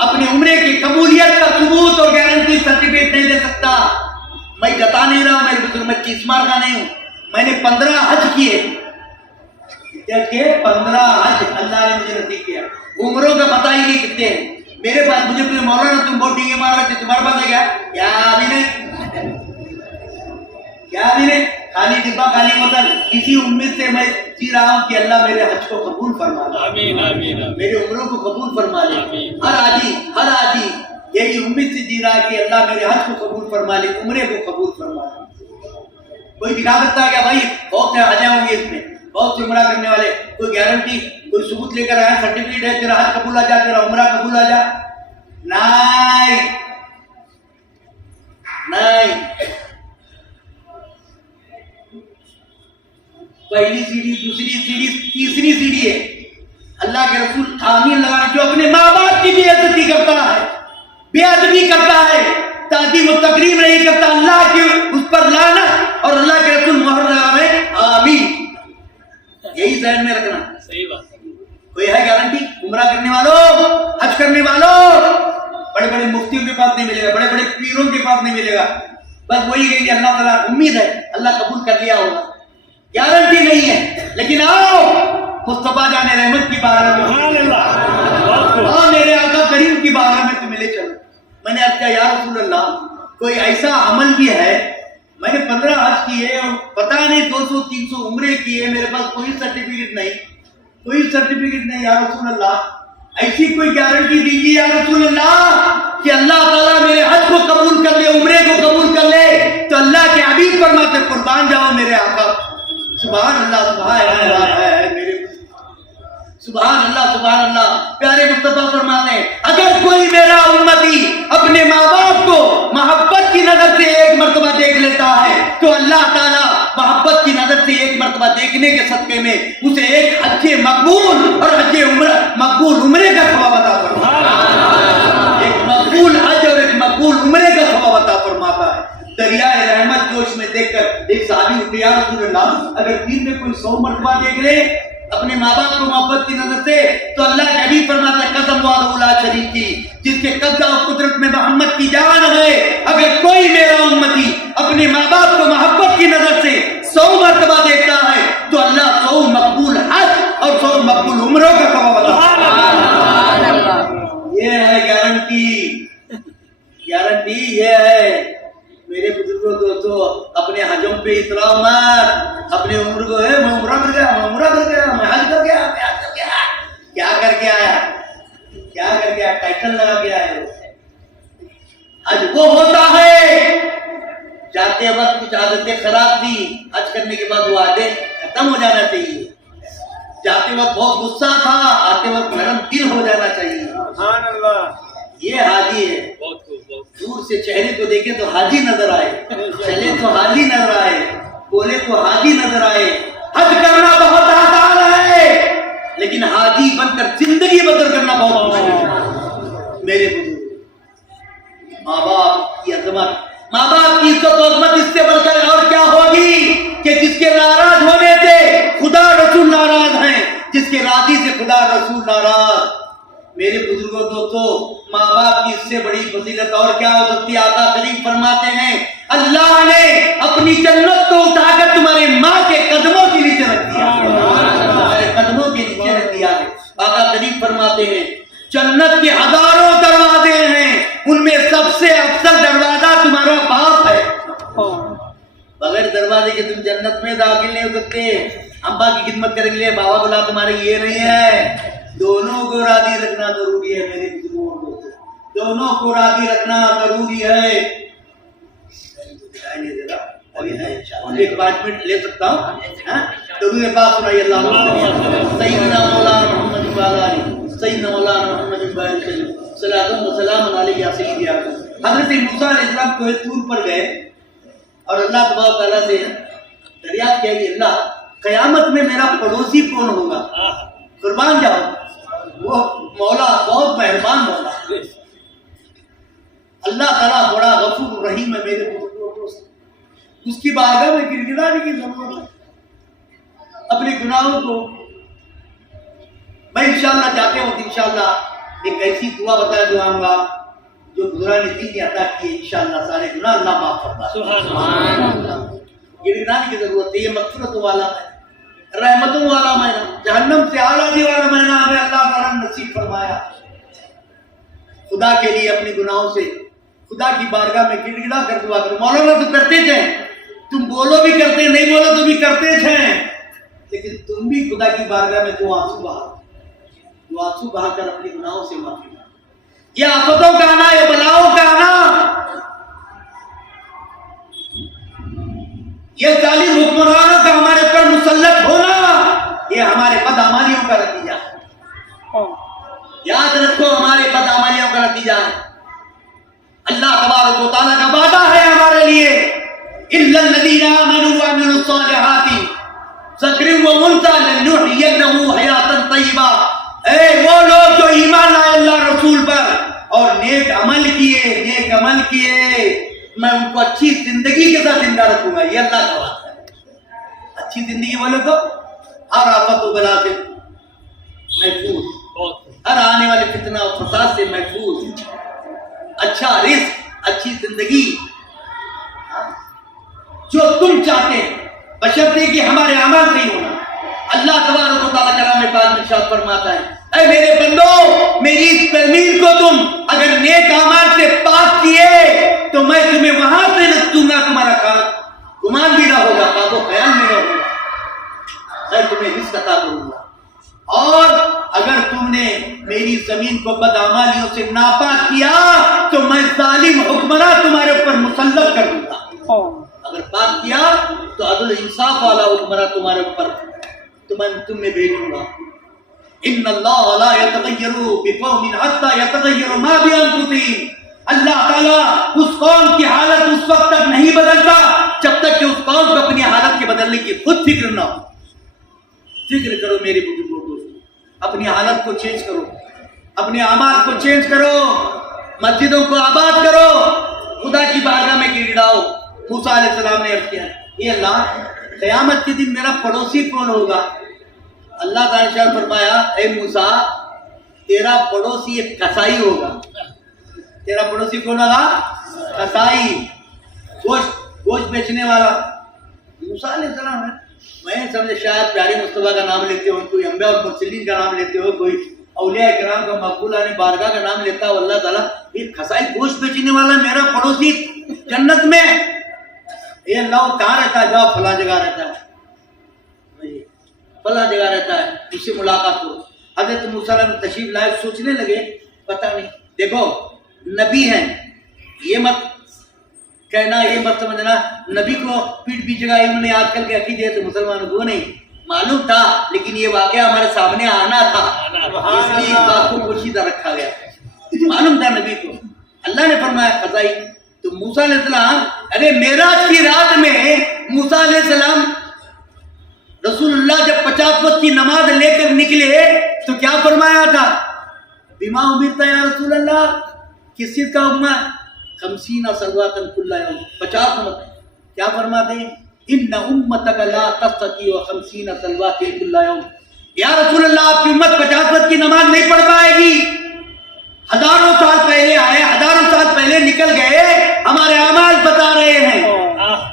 اپنے عمرے کی قبولیت کا ثبوت اور گارنٹی سرٹیفکیٹ نہیں دے سکتا۔ میں جتا نہیں رہا ہوں، میرے بزرگ میں چیز مار کا نہیں ہوں، میں نے 15 حج کیے، 15 حج اللہ نے مجھے نصیب کیا، عمروں کا پتہ ہی نہیں کتنے ہیں میرے پاس۔ مجھے کوئی مولانا تم بہت ڈینگے مار رہے تھے، تمہارے پاس ہے کیا؟ کیا بھی نہیں، کیا بھی نہیں، خالی ڈبہ خالی بوتل۔ اسی امید سے میں جی رہا ہوں کہ اللہ میرے حج کو قبول فرما لے، آمین آمین، میرے عمروں کو قبول فرما لے۔ ہر حاجی یہی امید سے جی رہا ہے کہ اللہ میرے حج کو قبول فرما لے، عمرے کو قبول فرما لے۔ کوئی دکھا سکتا ہے کیا بھائی بہت سے حاجی ہوں گے اس میں، بہت سے عمرہ کرنے والے، کوئی گارنٹی کوئی ثبوت لے کر آیا، سرٹیفکیٹ ہے تیرا حج قبول آ جا، تیرا عمرہ قبول آ جا؟ نہیں نہیں۔ پہلی سیڑھی، دوسری سیڑھی، تیسری سیڑھی ہے اللہ کے رسول آمین لگانا، جو اپنے ماں باپ کی بے عزتی کرتا ہے، بے ادبی کرتا ہے، تعظیم و تکریم نہیں کرتا، اللہ کی اس پر لعنت اور اللہ کے رسول مہر لگا رہے آمین۔ یہی ذہن میں رکھنا، صحیح بات۔ کوئی ہے گارنٹی؟ عمرہ کرنے والوں، حج کرنے والوں، بڑے بڑے مفتیوں کے پاس نہیں ملے گا، بڑے بڑے پیروں کے پاس نہیں ملے گا، بس وہی کہیں گے اللہ تعالیٰ امید ہے اللہ قبول کر لیا ہوگا، گارنٹی نہیں ہے۔ لیکن آؤ مصطفیٰ جان رحمت کی بارگاہ میں، ہاں میرے آقا کریم کی بارگاہ میں تمہیں لے چلو۔ میں نے عرض کیا یا رسول اللہ کوئی ایسا عمل بھی ہے، میں نے 15 حج کیے اور پتہ نہیں 200-300 عمرے کیے، میرے پاس کوئی سرٹیفکیٹ نہیں، کوئی سرٹیفکیٹ نہیں یا رسول اللہ، ایسی کوئی گارنٹی دیجیے یا رسول اللہ کہ اللہ تعالیٰ میرے حج کو قبول کر لے، عمرے کو قبول کر لے۔ تو اللہ کے حبیب فرماتے قربان جاؤ میرے آقا، سبحان اللہ سبحان اللہ، میرے سبحان اللہ سبحان اللہ۔ پیارے مصطفیٰ فرماتے ہیں اگر کوئی میرا امتی اپنے ماں باپ کو محبت کی نظر سے ایک مرتبہ دیکھ لیتا ہے تو اللہ تعالیٰ محبت کی نظر سے ایک مرتبہ دیکھنے کے صدقے میں اسے ایک حج مقبول اور حج عمرہ مقبول عمرے کا ثواب عطا فرماتا ہے، ایک مقبول حج اور ایک مقبول عمرے کا ثواب عطا فرماتا ہے۔ دریائے رحمت جوش میں دیکھ کر ایک صحابی اٹھے یا رسول اللہ اگر دن میں کوئی 100 مرتبہ دیکھ لے اپنے ماں باپ کو محبت کی نظر سے تو اللہ کے حبیب فرماتا ہے قسم وعدہ لا شریک کی، جس کے قبضہ اور قدرت میں محمد کی جان ہے، اگر کوئی میرا امتی اپنے ماں باپ کو محبت کی نظر سے 100 مرتبہ دیکھتا ہے تو اللہ 100 مقبول حج اور 100 مقبول عمروں کا ثواب عطا۔ یہ ہے گارنٹی، گارنٹی یہ ہے میرے بزرگوں دوستو۔ اپنے حجوں پہ اتراؤ مت، اپنے عمر کو ہے میں عمرہ کر گیا، میں عمرہ کر گیا، میں حج کر گیا، میں حج کر گیا، کیا کر کے آیا، کیا کر کے آیا، ٹائٹل لگا کے آئے ہو۔ حج وہ ہوتا ہے جاتے وقت کچھ عادتیں خراب تھی، حج کرنے کے بعد وہ عادتیں ختم ہو جانا چاہیے، جاتے وقت بہت غصہ تھا، آتے وقت نرم دل ہو جانا چاہیے۔ سبحان اللہ، یہ حاجی ہے۔ دور سے چہرے کو دیکھیں تو حاجی نظر آئے، چلے تو حاجی نظر آئے، بولے تو حاجی نظر آئے۔ حج کرنا بہت آسان ہے لیکن حاجی بن کر زندگی بسر کرنا بہت مشکل ہے۔ میرے بزرگ، ماں باپ کی عظمت، ماں باپ کی عزت و عظمت اس سے بڑھ کر اور کیا ہوگی کہ جس کے ناراض ہونے سے خدا رسول ناراض ہیں، جس کے راضی سے خدا رسول ناراض۔ میرے بزرگوں دوستوں، ماں باپ کی اس سے بڑی فضیلت اور کیا ہو سکتی ہے؟ آقا کریم فرماتے ہیں اللہ نے اپنی جنت کو اٹھا کر تمہارے ماں کے قدموں کے نیچے رکھ دیا، تمہارے قدموں کے نیچے رکھ دیا ہے۔ آقا کریم فرماتے ہیں جنت کے ہزاروں دروازے ہیں، ان میں سب سے افضل دروازہ تمہارا باپ ہے۔ بغیر دروازے کے تم جنت میں داخل نہیں ہو سکتے۔ امبا کی خدمت کرنے کے لیے بابا بلا تمہارے یہ نہیں ہے۔ دونوں کو راضی رکھنا ضروری ہے میرے بزرگوں اور دوستوں، دونوں کو راضی رکھنا ضروری ہے۔ ایک 5 منٹ لے سکتا ہوں؟ درود پاک سنائیے اللہم سیدنا مولانا محمد وعلی سیدنا مولانا محمد وعلی صلاۃ و سلام علیہ یا سیدی۔ حضرت موسیٰ علیہ السلام کوہ طور پر گئے اور اللہ تبارک تعالیٰ سے دریافت کیا کہ اللہ قیامت میں میرا پڑوسی کون ہوگا؟ قربان جاؤ، وہ مولا بہت مہربان مولا، اللہ تعالیٰ بڑا غفور رحیم ہے میرے بزرگوں، اس کی بارگاہ میں گڑگڑانے کی ضرورت ہے اپنے گناہوں کو۔ میں انشاءاللہ جاتے وقت انشاءاللہ ایک ایسی دعا بتایا دعاؤں گا جو گزران دین نے عطا کی، انشاءاللہ سارے گناہ اللہ معاف کرتا ہے۔ سبحان اللہ، گڑگڑانے کی ضرورت ہے، یہ مغفرت والا ہے، رحمتوں والا مہینہ، جہنم سے آزادی والا مہینہ ہمیں اللہ تعالیٰ نے نصیب فرمایا۔ خدا کے لیے اپنے گناہوں سے خدا کی بارگاہ میں گڑ گڑا کر دعا کرو۔ مولانا تو کرتے تھے، تم بولو بھی کرتے، نہیں بولو تو بھی کرتے تھے، لیکن تم بھی خدا کی بارگاہ میں دو آنسو بہا کر اپنے گناہوں سے معافی مانگو۔ یہ آفتوں کا آنا، یہ بلاؤں کا آنا، یہ ظالم حکمرانوں کا ہمارے پر مسلط ہونا، یہ ہمارے بدعمالیوں کا نتیجہ ہے۔ یاد رکھو ہمارے بدعمالیوں کا نتیجہ ہے۔ اللہ تبارک و تعالیٰ کا وعدہ ہے ہمارے لیے اِلَّا الَّذِينَ آمَنُوا وَعَمِلُوا الصَّالِحَاتِ ذَكْرٍ وَأُنثىٰ لَنُحْيِيَنَّهُمْ حَيَاةً طَيِّبَةً، اے وہ لوگ جو ایمان لائے اللہ رسول پر اور نیک عمل کیے، میں ان کو اچھی زندگی کے ساتھ زندہ رکھوں گا۔ یہ اللہ کا وعدہ ہے۔ اچھی زندگی والے کو ہر آفت و بلا سے محفوظ، ہر آنے والے فتنہ و فساد سے محفوظ، اچھا رزق، اچھی زندگی جو تم چاہتے ہیں، بشرطے کہ ہمارے اعمال صحیح ہونا۔ اللہ تبارک و تعالیٰ کلام پاک میں ارشاد فرماتا ہے اے میرے بندو، میری اس زمین کو تم اگر نیک اعمال سے پاک کیے تو میں تمہیں وہاں سے رزق دوں گا، تمہارا گمان بھی نہ ہوگا، پاک و خیال میں نہ ہوگا، میں تمہیں رزق عطا کروں گا۔ اور اگر تم نے میری زمین کو بدعمالیوں سے ناپاک کیا تو میں ظالم حکمراں تمہارے اوپر مسلط کر دوں گا۔ اگر پاک کیا تو عدل انصاف والا حکمراں تمہارے اوپر تم میں بھیجوں گا۔ ان اللہ لا یتغیر بقوم حتی یتغیروا ما بانفسہم، اللہ تعالیٰ اس قوم کی حالت اس وقت تک نہیں بدلتا جب تک کہ اس قوم کو اپنی حالت کے بدلنے کی خود فکر نہ ہو۔ فکر کرو میرے بزرگوں دوستوں، اپنی حالت کو چینج کرو، اپنے اعمال کو چینج کرو، مسجدوں کو آباد کرو، خدا کی بارگاہ میں گر گڑاؤ۔ موسیٰ علیہ السلام نے عرض کیا اے اللہ قیامت کے دن میرا پڑوسی کون ہوگا؟ اللہ تعالیٰ نے فرمایا اے موسیٰ تیرا پڑوسی ایک قصائی ہوگا۔ تیرا پڑوسی کون ہوگا؟ قصائی، گوشت بیچنے والا۔ موسیٰ علیہ السلام ہے، میں سمجھے شاید پیارے مصطفیٰ کا نام لیتے ہو، کوئی انبیاء اور مرسلین کا نام لیتے ہو، کوئی اولیاء کرام کا مقبولہ نے بارگاہ کا نام لیتا ہو، اللہ تعالیٰ ایک قصائی گوشت بیچنے والا میرا پڑوسی جنت میں، اے اللہ وہ کہاں رہتا ہے؟ جواب فلاں جگہ رہتا ہے، فلاں جگہ رہتا ہے، اس سے ملاقات کرو۔ حضرت موسیٰ علیہ السلام تشریف لائے، سوچنے لگے پتہ نہیں، دیکھو نبی ہیں، یہ مت کہنا، یہ مت سمجھنا نبی کو پیٹ پیچھے کا علم نہیں، آج کل کے عقیدے تو مسلمانوں کو نہیں معلوم تھا، لیکن یہ واقعہ ہمارے سامنے آنا تھا، اس لیے اس بات کو پوشیدہ رکھا گیا، معلوم تھا نبی کو۔ اللہ نے فرمایا قضائی، تو موسیٰ علیہ السلام ارے معراج کی رات میں موسیٰ علیہ السلام رسول اللہ جب 50 وقت کی نماز لے کر نکلے تو کیا فرمایا تھا؟ بما امرت یا رسول اللہ، کس چیز کا حکم ہے؟ 50 صلوات کل یوم، 50 وقت۔ کیا فرماتے ہیں؟ ان امتک لا تستطیع 50 صلوات کل یوم، یا رسول اللہ آپ کی امت 50 وقت کی نماز نہیں پڑھ پائے گی، ہزاروں سال پہلے آئے، ہزاروں سال پہلے نکل گئے، ہمارے اعمال بتا رہے ہیں۔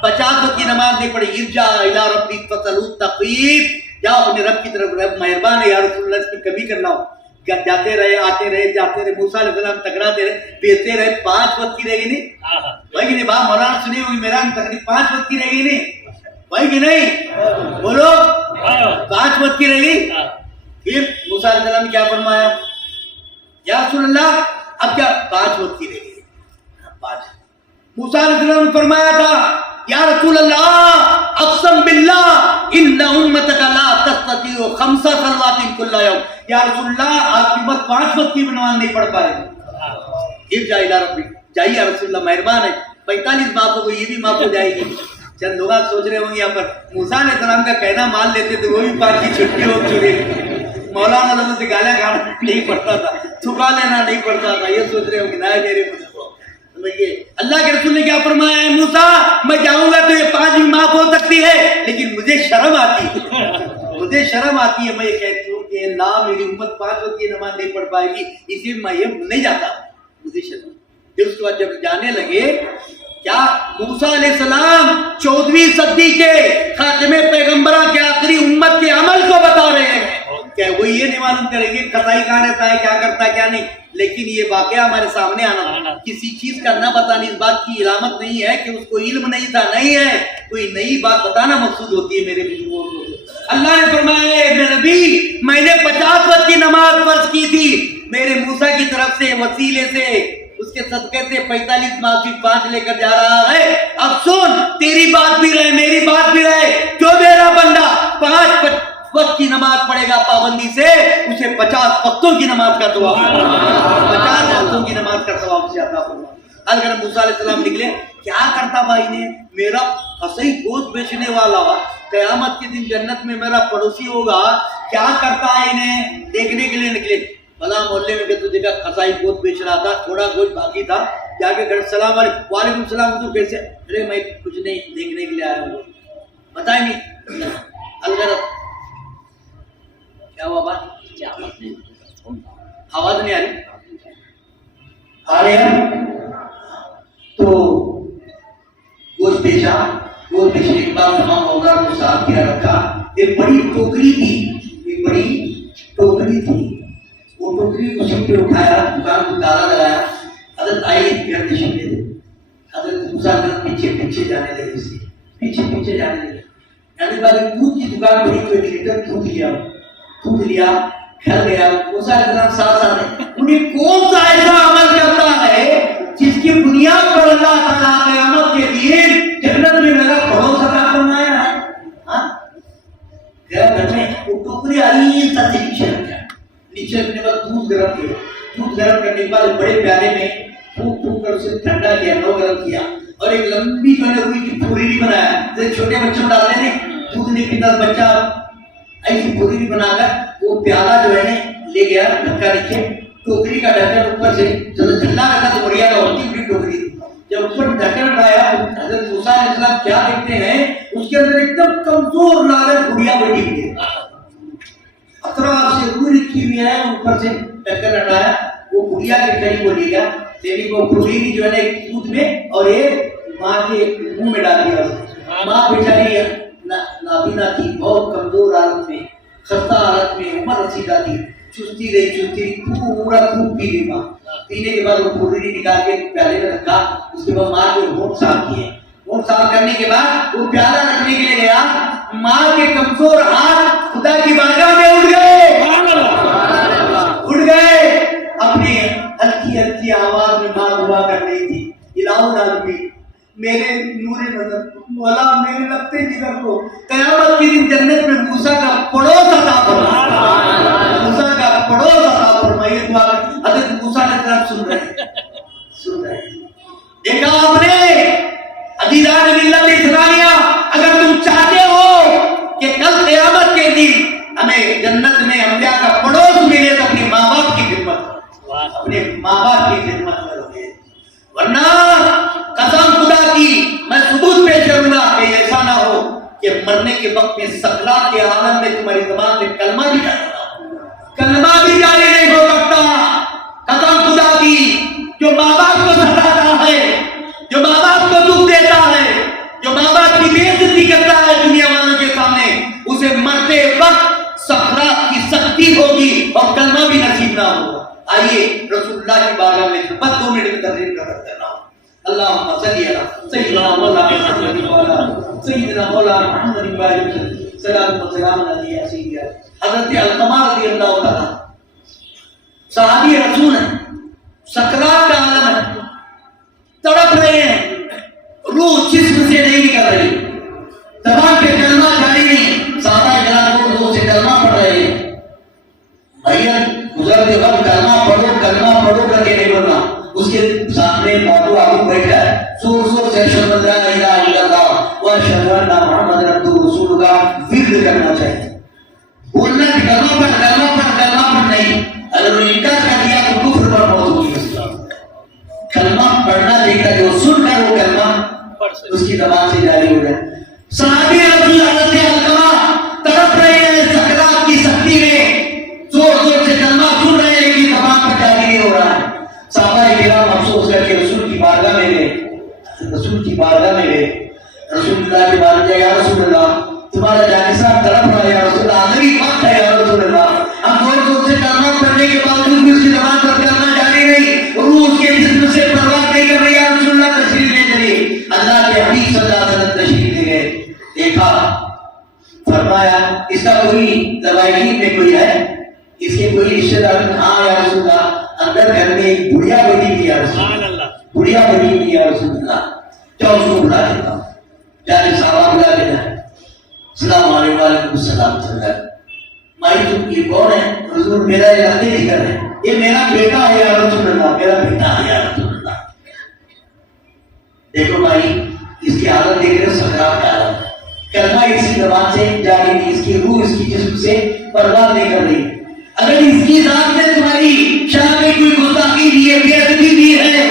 50 وقت کی نماز نہیں پڑھی، ارجع الی ربک فصلوا التخفیف، جاؤ اپنے رب کی طرف، رب مہربان ہے یا رسول اللہ، اس میں کبھی کرنا ہو۔ جاتے رہے آتے رہے جاتے رہے، موسیٰ علیہ السلام ٹکراتے رہے بیچتے رہے، 5 وقت کی رہ گئی نہیں بھائی کہ نہیں؟ باپ مولانا سنی ہوگی میرا تقریب 5 وقت کی رہ گئی نہیں بھائی کہ نہیں؟ بولو 5 وقت کی رہ گئی۔ پھر موسیٰ علیہ السلام نے کیا فرمایا؟ یا رسول اللہ اب کیا 5 وقت کی رہ گئی؟ 5۔ موسیٰ علیہ السلام نے فرمایا تھا یا رسول اللہ اقسم باللہ ان امتک لا تستطيع 5 صلوات كل يوم، یا رسول اللہ آپ کی امت 5 وقت کی نماز نہیں پڑھ پائے گی۔ ارجع الی ربک، جائیے یا رسول اللہ مہربان ہے، 45 معاف ہو گئی، یہ بھی معاف ہو جائے گی۔ چند لوگ سوچ رہے ہوں گے یہاں پر موسیٰ علیہ السلام کا کہنا مان لیتے تو وہ بھی 5 کی چھٹی ہو چکے، مولانا لوگوں سے گالیاں کھانا نہیں پڑتا تھا، چھپا لینا نہیں پڑتا تھا، یہ سوچ رہے ہوں گے نہ میرے اللہ کے رسول نے کیا فرمایا ہے؟ موسیٰ میں جاؤں گا تو یہ 5 بھی معاف ہو سکتی ہے، لیکن مجھے شرم آتی ہے، مجھے شرم آتی ہے، میں یہ کہتی ہوں کہ اللہ میری امت 5 وقت کی نماز نہیں پڑھ پائے گی، اسی میں یہ نہیں جاتا، مجھے شرم۔ پھر اس کے بعد جب جانے لگے، کیا موسیٰ علیہ السلام 14ویں صدی کے خاتم پیغمبرہ کے آخری امت کے عمل کو بتا رہے ہیں، کہ وہ یہ نہیں معلوم کریں گے قضائی کہاں رہتا ہے، کیا کرتا ہے کیا نہیں، لیکن یہ واقعہ ہمارے سامنے آنا، کسی چیز کا نہ بتانے اس بات کی علامت نہیں ہے کہ اس کو علم نہیں تھا، نہیں ہے، کوئی نئی بات بتانا مقصود ہوتی ہے میرے بزرگوں کو۔ اللہ نے فرمایا اے نبی میں نے 50 وقت کی نماز فرض کی تھی، میرے موسیٰ کی طرف سے وسیلے سے اس کے صدقے سے 45 معافی 5 لے کر جا رہا ہے۔ اب سن، تیری بات بھی رہے میری بات بھی رہے، جو میرا بندہ 5 وقت کی نماز پڑھے گا پابندی سے، اسے 50 وقتوں کی نماز کا ثواب، 50 وقتوں کی نماز کا ثواب سے عطا فرمائے۔ اگر موسیٰ علیہ السلام نکلے، کیا کرتا بھائی نے؟ میرا قصائی گوشت بیچنے والا قیامت کے دن جنت میں میرا پڑوسی ہوگا، کیا کرتا ہے انہیں دیکھنے کے لیے نکلے۔ بلا محلے میں تو دیکھا قصائی گوشت بیچ رہا تھا، تھوڑا گوشت باقی تھا، جا کے گھر سلام علیکم، وعلیکم السلام، تو کیسے؟ ارے میں کچھ نہیں، دیکھنے کے لیے آیا ہوں، بتائیں نہیں الغرض کیا ہوا بات؟ آواز نہیں آ رہی؟ آ رہے ہیں تو گوشت بیچا، گوشت بیچنے کے بعد امام مولا کو صاف کیا رکھا، ایک بڑی ٹوکری تھی، ایک بڑی ٹوکری تھی، وہ ٹوکری کو سب پہ اٹھایا، دکان کو تالا لگایا، حضرت آئی گھر تشریف لے گئے، حضرت موسیٰ پیچھے پیچھے جانے لگے، اسے پیچھے پیچھے جانے لگے، یعنی بعد دودھ کی دکان بڑی تو 1 لیٹر دودھ لیا، گھر گیا، موسیٰ علیہ السلام ساتھ آتے، انہیں کون سا ایسا عمل کرتا ہے جس کی بنیاد پر اللہ تعالیٰ قیامت کے دن جنت میں میرا پڑوس عطا فرمایا ہے؟ گھر میں وہ ٹوکری آئی سا سے نیچے رکھا، نیچے رکھنے کے بعد دودھ گرم کیا، دودھ گرم کرنے کے بعد بڑے پیالے میں پھونک پھونک کر اسے ٹھنڈا کیا، نو گرم کیا، اور ایک لمبی جو ہے روئی کی پھوری بنایا، جیسے چھوٹے بچوں ڈالتے ہیں دودھ نہیں پیتا بچہ، ایسی پھوری بنا کر وہ پیالہ جو ہے لے گیا، ڈھکا نیچے، ٹوکری کا ڈھکن اوپر سے جب جھلا رکھا تو بڑھیا کا ہوتی بڑی ٹوکری، جب اوپر ڈھکن اٹھایا حضرت موسیٰ علیہ السلام کیا دیکھتے ہیں؟ اس کے اندر ایک دم کمزور لاغر گڑیا بیٹھی ہوئی ہے، اطراف سے روئی رکھی ہوئی ہے، اوپر سے ڈھکن ہٹایا، وہ گڑیا کے قریب وہ لے گیا، لیکن وہ پھوری جو ہے نا ایک دودھ میں اور ایک ماں کے منہ میں ڈال دیا، ماں بیچاری نابینا تھی، بہت کمزور حالت میں، خستہ حالت میں، عمر رسیدہ تھی، چستی رہی پورا دودھ پی گئی ماں، پینے کے بعد وہ پھوری نکال کے پیالے میں رکھا، اس کے بعد ماں کے ہونٹ صاف کیے، ہونٹ صاف کرنے کے بعد وہ پیالہ رکھنے کے لیے گیا، ماں کے کمزور ہاتھ خدا کی بارگاہ میں اٹھ گئے، اپنی ہلکی ہلکی آواز میں ماں دعا کر رہی تھی، الہ العالمین میرے نور نظر مولا میرے لگتے جگر کو قیامت کے دن جنت میں موسیٰ کا پڑوس عطا فرما، موسیٰ کا پڑوس عطا فرما، یہ دعا حضرت موسیٰ علیہ السلام سن رہے ہیں۔ دیکھا آپ نے عزیزان ملت اسلامیہ، اگر تم چاہتے ہو کہ کل قیامت کے دن ہمیں جنت میں انبیاء کا پڑوس ملے تو اپنے ماں باپ کی خدمت، اپنے ماں باپ کی خدمت کرو گے، ورنہ قسم خدا کی میں ثبوت پیش کروں گا کہ ایسا نہ ہو کہ مرنے کے وقت میں سکرات کے عالم میں تمہاری زبان سے کلمہ بھی جاری نہیں ہو سکتا، قسم خدا نہ ہوگا. آئیے رسول اللہ کی بارگاہ میں بس 2 منٹ میں تقریر کا کر رہا ہوں. اللہم صلی علی سیدنا مولانا محمد وعلی سیدنا مولانا محمد وعلی صلاۃ و سلام علی سیدی حضرت علقمہ رضی اللہ تعالیٰ صحابی رسول ہیں, سکرات کا عالم ہے, تڑپ رہے ہیں, روح جسم سے نہیں نکل رہی, زبان پہ کلمہ جاری نہیں, صحابہ کرام روح سے کلمہ پڑھ رہے ہیں. بھیا گزرتے وقت کلمہ پڑھو کر کے نہیں بولنا. اس کے سامنے بابو آگو بیٹھا ہے, زور زور سے اشہد ان لا الہ الا اللہ و اشہد ان محمد رسول رسول کا ورد کرنا چاہیے. بولنا کہ کلمہ پڑھ نہیں. اگر وہ انکار کر دیا تو کفر پر موت ہوگی. کلمہ پڑھنا چاہیے جو سن کر وہ کلمہ اس کی زبان سے جاری ہو جائے. صحابی رسول حضرت علقمہ تڑپ رہے ہیں سکرات کی سختی میں, زور زور سے کلمہ سن رہے ہیں لیکن زبان پر جاری نہیں ہو رہا ہے. صحابہ کرام افسوس کر کے رسول کی بارگاہ میں گئے. رسول اللہ کے بارگاہ میں یا رسول اللہ تمہارا جانشاہ تڑپ رہا ہے, یا رسول اللہ آخری وقت ہے, یا رسول اللہ ہم زور زور سے کلمہ پڑھنے کے باوجود بھی اس کی زبان پر کلمہ جاری نہیں, روح اس کے جسم سے پرواہ نہیں کر رہی, یا رسول اللہ تشریف لے چلیے. اللہ کے حبیب صلی اللہ علیہ وسلم تشریف لے گئے. دیکھا, فرمایا اس کا کوئی لوائحین میں کوئی ہے, اس کے کوئی رشتہ دار؟ ہاں یا رسول اللہ اندر گھر میں ایک بڑھیا بنی ہوئی ہے رسول اللہ, بڑھیا بنی ہوئی ہے رسول اللہ, کیا اس کو بلا دیتا ہوں. جانے صحابہ بلا دینا ہے. السلام علیکم وعلیکم السلام صلی اللہ. مائی تم یہ کون ہے؟ حضور میرا یہ عہدے ذکر ہے, یہ میرا بیٹا ہے یا رسول اللہ, میرا بیٹا ہے یا رسول اللہ. دیکھو بھائی اس کی حالت دیکھ رہے ہو, سکرات کا حالت, کلمہ اس کی زبان سے جاری نہیں, اس کی روح اس کی جسم سے پرواہ نہیں کر رہی. اگر اس کی ذات میں تمہاری شان میں کوئی گستاخی بھی ہے, بے ادبی بھی ہے,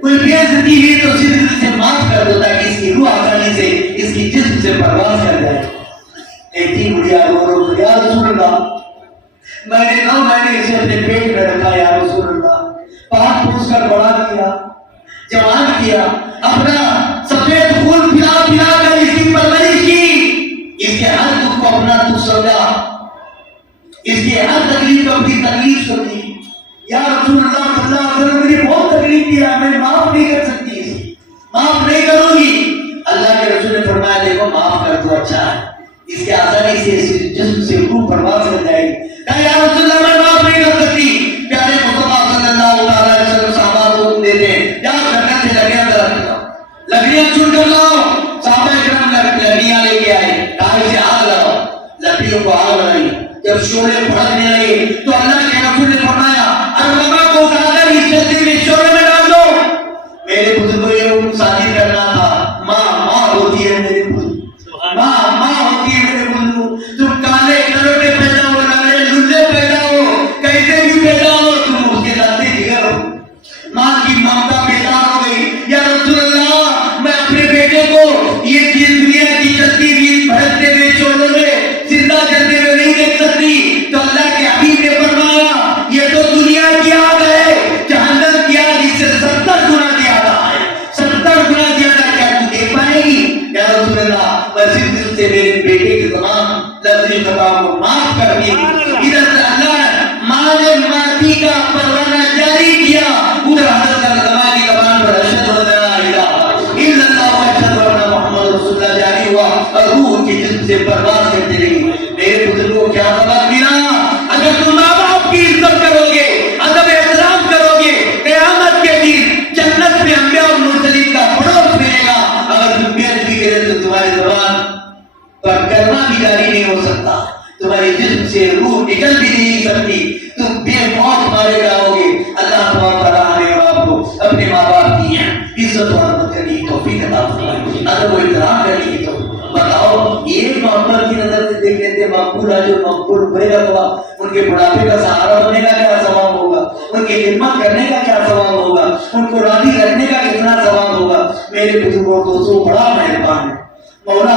کوئی بے عزتی ہے تو صرف سے معاف کر دو تاکہ اس کی روح آسانی سے اس کی جسم سے پرواز کر جائے. ایک بڑھیا رو یا رسول اللہ میں نے اسے اپنے پیٹ میں رکھا, یا رسول اللہ پاک پوچھ کر بڑا کیا, جوان کیا, اپنا سفید خون پلا کر اس کی پرورش کی, اس کے ہر دکھ کو اپنا دکھ سمجھا, اس کی ہر تکلیف کو اپنی تکلیف سمجھی. یا رسول اللہ صلی اللہ علیہ وسلم مجھے بہت تکلیف دیا, میں معاف نہیں کر سکتی, اسے معاف نہیں کروں گی. اللہ کے رسول نے فرمایا دیکھو معاف کر دو, اچھا ہے, اس کے آسانی سے اس جسم سے روح پرواز کر جائے گی. کہا یا رسول اللہ میں معاف نہیں کر سکتی. پیارے مصطفیٰ صلی اللہ علیہ وسلم صحابہ کو حکم دیتے ہیں یا جنت سے لکڑیاں درخت لاؤ, لکڑیاں چن کر لاؤ. صحابہ کرام لکڑیاں لے کے آئے, کہا اسے آگ لاؤ, لکڑیوں کو آگ لگائی. جب شعلے بھڑکنے لگے تو اللہ کے رسول نے فرمایا علقمہ کو اٹھا کر اس جلدی میں شعلے میں ڈال دو. میرے بزرگوں یہ حکم صادر کرنا تھا. ماں ہوتی ہے میرے بزرگ, ماں ہوتی ہے میرے بزرگ. تم کالے کلر میں پیدا ہو, لالے للے پیدا ہو, کیسے بھی پیدا ہو, تم اس کے دانتے جگر ہو. ماں کی ممتا بیدار ہو گئی. یا رسول اللہ میں اپنے بیٹے کو یہ دنیا کی چلتی ہوئی بھڑکتے ہوئے شعلوں میں زندہ کرتے ہوئے نہیں دیکھ سکتی. تو اللہ کے حبیب نے فرمایا یہ تو دنیا کی آگ ہے, جہنم کی آگ اس سے 70 گنا زیادہ ہے, 70 گنا زیادہ. کیا تو دیکھ پائے گی؟ یا رسول اللہ میں صرف دل سے میرے بیٹے کے تمام لفظی خطا کو معاف کر دی. ادھر سے اللہ ماں نے معافی کا پروانہ جاری کیا, ادھر حضرت علقمہ کی زبان پر اشہد ان لا الہ الا اللہ و اشہد ان محمد رسول اللہ جاری ہوا اور روح کی جسم سے پرواز کرتے رہی. میرے بزرگوں کیا سبق ملا؟ اگر تم ماں باپ کی عزت کرو گے, ادب احترام کرو گے, قیامت کے دن جنت میں انبیاء اور مرسلین کا پڑوس ملے گا. اگر تم بے ادبی کرے تو تمہاری زبان پر کلمہ بھی جاری نہیں ہو سکتا, تمہارے جسم سے روح نکل بھی نہیں سکتی, تم بے موت مارے جاؤ گے. اللہ تبارک و تعالیٰ ہمیں اور آپ کو اپنے ماں باپ کی عزت و حرمت کرنے کی توفیق عطا فرمائے, ادب و احترام کرنے کی توفیق. بتاؤ یہ محبت کی نظر سے دیکھ لیتے مقبول ہے جو مقبول ہوئے گا, ان کے بڑھاپے کا سہارا بننے کا کیا ثواب ہوگا, ان کی خدمت کرنے کا کیا ثواب ہوگا, ان کو راضی رکھنے کا کتنا ثواب ہوگا. میرے بزرگوں دوستوں بڑا مہربان ہے مولا.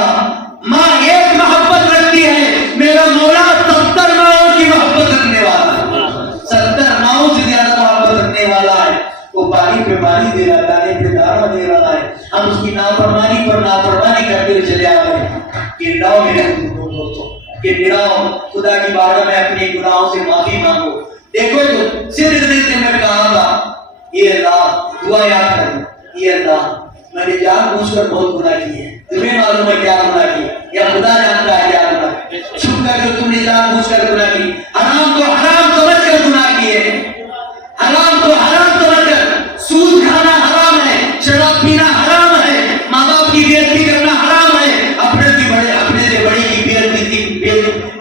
ماں ایک محبت رکھتی ہے, میرا مولا 70 ماؤں کی محبت رکھنے والا ہے, 70 ماؤں سے زیادہ محبت رکھنے والا ہے. وہ پانی پہ پانی دے رہا ہے, دانے پہ دانا دے رہا ہے. ہم اس کی نافرمانی پر نافرمانی کرتے ہوئے چلے آ رہے ہیں. گراؤ میرے دوستوں, کہ گراؤ خدا کی بارگاہ میں اپنے گناہوں سے معافی مانگو. دیکھو تو صرف دل سے میں کہا تھا یہ اللہ دعا یاد کر، یہ اللہ میں نے جان بوجھ کر بہت گناہ کیے ہیں، تمہیں معلوم ہے کیا گناہ کیے، یا خدا جانتا ہے کیا گناہ، چھپ کر جو تم نے جان بوجھ کر گناہ کی، حرام سمجھ کر گناہ کیے، حرام سمجھ کر، سود کھانا حرام ہے، شراب پینا حرام ہے، ماں باپ کی بے عزتی کرنا حرام ہے، اپنے سے بڑی کی بے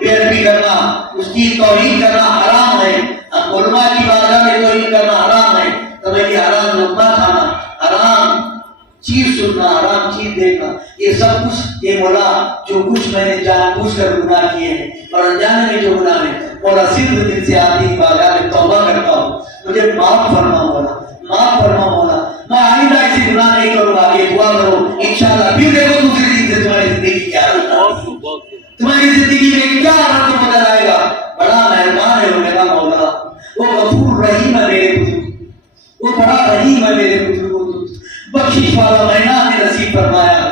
عزتی کرنا، اس کی توہین کرنا حرام ہے، علماء کی بارگاہ میں توہین کرنا حرام ہے، تمہیں حرام لقمہ کھانا، حرام چیز سننا، حرام چیز دیکھنا، یہ سب کچھ یہ مولا جو کچھ میں نے جان بوجھ کر گناہ کیے ہیں اور انجانے میں جو گناہ ہے مولا صرف دل سے آتی کی بارگاہ میں توبہ کرتا ہوں، مجھے معاف فرما مولا، معاف فرما مولا، میں آئندہ ایسی گناہ نہیں کروں گا، یہ دعا کرو انشاءاللہ، پھر دیکھو دوسری دن سے تمہاری زندگی کیا ہوگا، تمہاری زندگی میں کیا رنگ نظر آئے گا، بڑا مہربان ہے میرا مولا، وہ غفور رحیم ہے میرے بزرگ، وہ بڑا رحیم ہے میرے بزرگ، بخشش والا مہینہ نے نصیب فرمایا،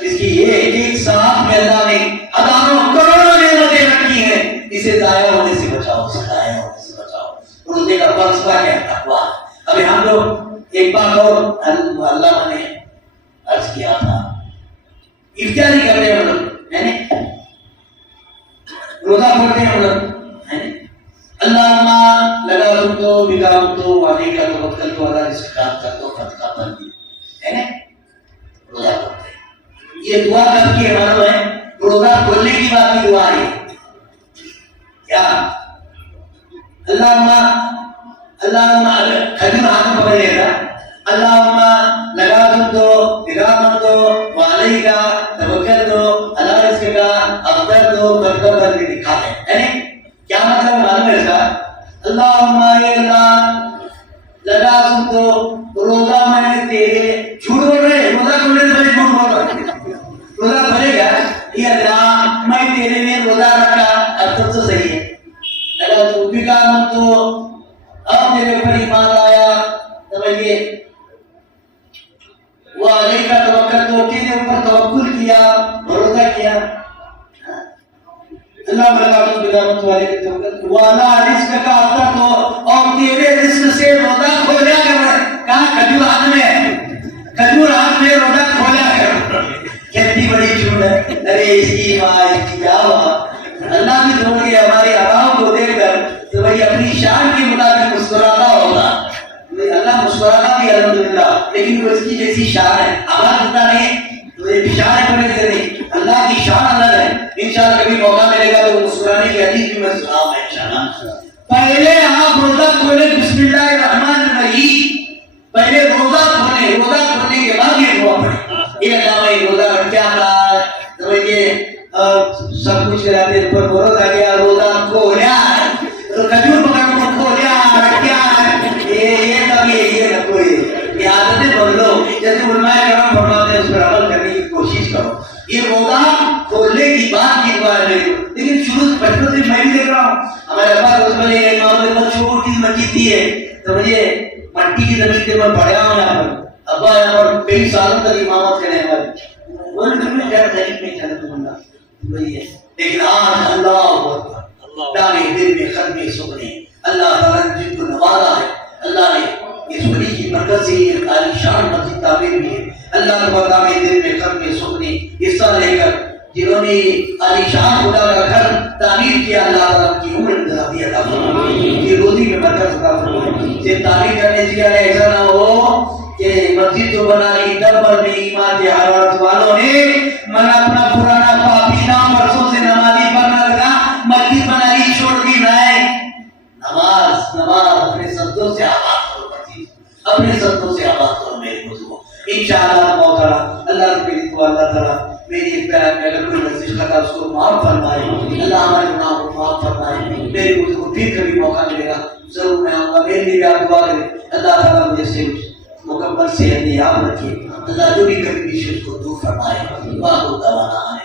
اس کی ایک ساتھ میں اللہ نے ہزاروں کروڑوں نعمتیں رکھی ہیں، اسے ضائع ہونے سے بچاؤ، ضائع ہونے سے بچاؤ، روزے کا فرض کیا ہے تقویٰ۔ ابھی ہم لوگ ایک بات اور اللہ نے عرض کیا تھا، افطاری کرتے ہیں ہم لوگ، ہے نا، روزہ پڑھتے ہیں ہم لوگ، ہے نا، اللہم لگا تم تو بگام تو وانے کا توکل تو اللہ رزقات کا تو فتقہ پر دی، ہے نا، روزہ پڑھتے ہیں، یہ دعا کب کی معلوم ہے، روزہ کھولنے کی بات کی دعا ہے، کیا اللہم کھجور ہاتھ میں پکڑ لیتا، اللہم لگا تم تو بگام تو وانے کا توکل تو اللہ رزقا افطر تو فتقہ پر دی دکھاتے ہیں، ہے نا، کیا مطلب معلوم ہے اس کا، اللہم اللہ لگا تم تو روزہ میں نے تیرے جھوٹ بول رہے، روزہ کھولنے سے پہلے جھوٹ بول رہا، روزہ کھولے گا، یہ اللہ میں تیرے میں روزہ رکھا، اب تو صحیح ہے، لگا تو بگام تو اب میرے اوپر ایمان آیا، سمجھئے وہ علیہ کا توکل تو تیرے اوپر توکل کیا، بھروسہ کیا، اللہ ملکاتوں بگامت والے کے توکل والا رزق کا افطر تو اور تیرے رزق سے روزہ کھولا کر، کہاں کھجور ہاتھ میں ہے، کھجور ہاتھ میں روزہ کھولا کر، کتنی بڑی جھوٹ ہے، ارے اس کی ماں اس کی کیا ہوا، اللہ بھی دھو کے ہمارے حرام کو دیکھ کر تو بھائی اپنی شان کے مطابق مسکراتا ہوگا، اللہ مسکراتا بھی الحمدللہ، لیکن وہ اس کی جیسی شان ہے، آواز اتنا نہیں تو یہ شان ہے پڑھنے سے نہیں، اللہ کی شان الگ ہے، انشاءاللہ کبھی موقع ملے گا تو مسکرانے کی حدیث بھی میں سناؤں گا انشاءاللہ۔ پہلے آپ روزہ کھولے بسم اللہ الرحمن الرحیم، پہلے روزہ کھولے، روزہ کھولنے کے بعد یہ دعا پڑھیں، یہ اللہ میں روزہ رکھ کیا تھا، سمجھئے سب کچھ کراتے پر بروز آ گیا، روزہ کھولیا کھجور پکڑ کو کھولیا رکھیا، یہ تب یہ رکھو، یہ عادتیں بدلو، جیسے علماء کرام فرماتے ہیں اس پر عمل کرنے کی کوشش کرو، یہ روزہ کھولنے کی بات کی دعا ہے، لیکن شروع سے بچپن سے میں بھی دیکھ رہا ہوں، ہمارے ابا روز میں یہ امام نے بہت چھوٹی سی مسجد دی ہے، سمجھئے مٹی کی زمین کے اوپر پڑھا ہوں یہاں پر، ابا یہاں پر کئی سالوں تک امامت کرنے والے، وہ نے خیر غریب میں چلے تو بندہ وہی ہے، لیکن آج اللہ اکبر دانے دل میں قلب سکنے، اللہ تعالیٰ نے جن کو نوازا ہے، اللہ نے اس ولی کی برکت سے یہ عالی شان مسجد تعمیر ہوئی ہے، اللہ تعالیٰ نے دل میں قلب سکنے حصہ لے کر جنہوں نے عالی شان خدا کا گھر تعمیر کیا، اللہ تعالیٰ کی عمر درازی عطا فرمائے، کی روزی میں برکت عطا فرمائے، یہ تعمیر کرنے سے ایسا نہ ہو کہ مسجد تو بنا لی دربر میں ایمان کے حرارت والوں نے من اپنا پرانا پاپی نام برسوں سے نمازی پڑھنا لگا، مسجد بنا لی چھوڑ دی، نائے نماز اپنے صدوں سے آباد کرو، مسجد اپنے صدوں سے آباد کرو میرے بزرگوں، انشاءاللہ موقع اللہ سے میری دعا، اللہ تعالیٰ میری اقتدار میں اگر کوئی ورزش کرتا اس کو معاف فرمائے، اللہ ہمارے گناہوں کو معاف فرمائے، میرے بزرگوں پھر کبھی موقع ملے گا ضرور میں آؤں گا، میرے لیے آپ دعا کریں، اللہ تعالیٰ مجھے سے مکمل صحت یاب رکھے، اللہ جو بھی کبھی بھی اس کو دور فرمائے، واہ دعوانا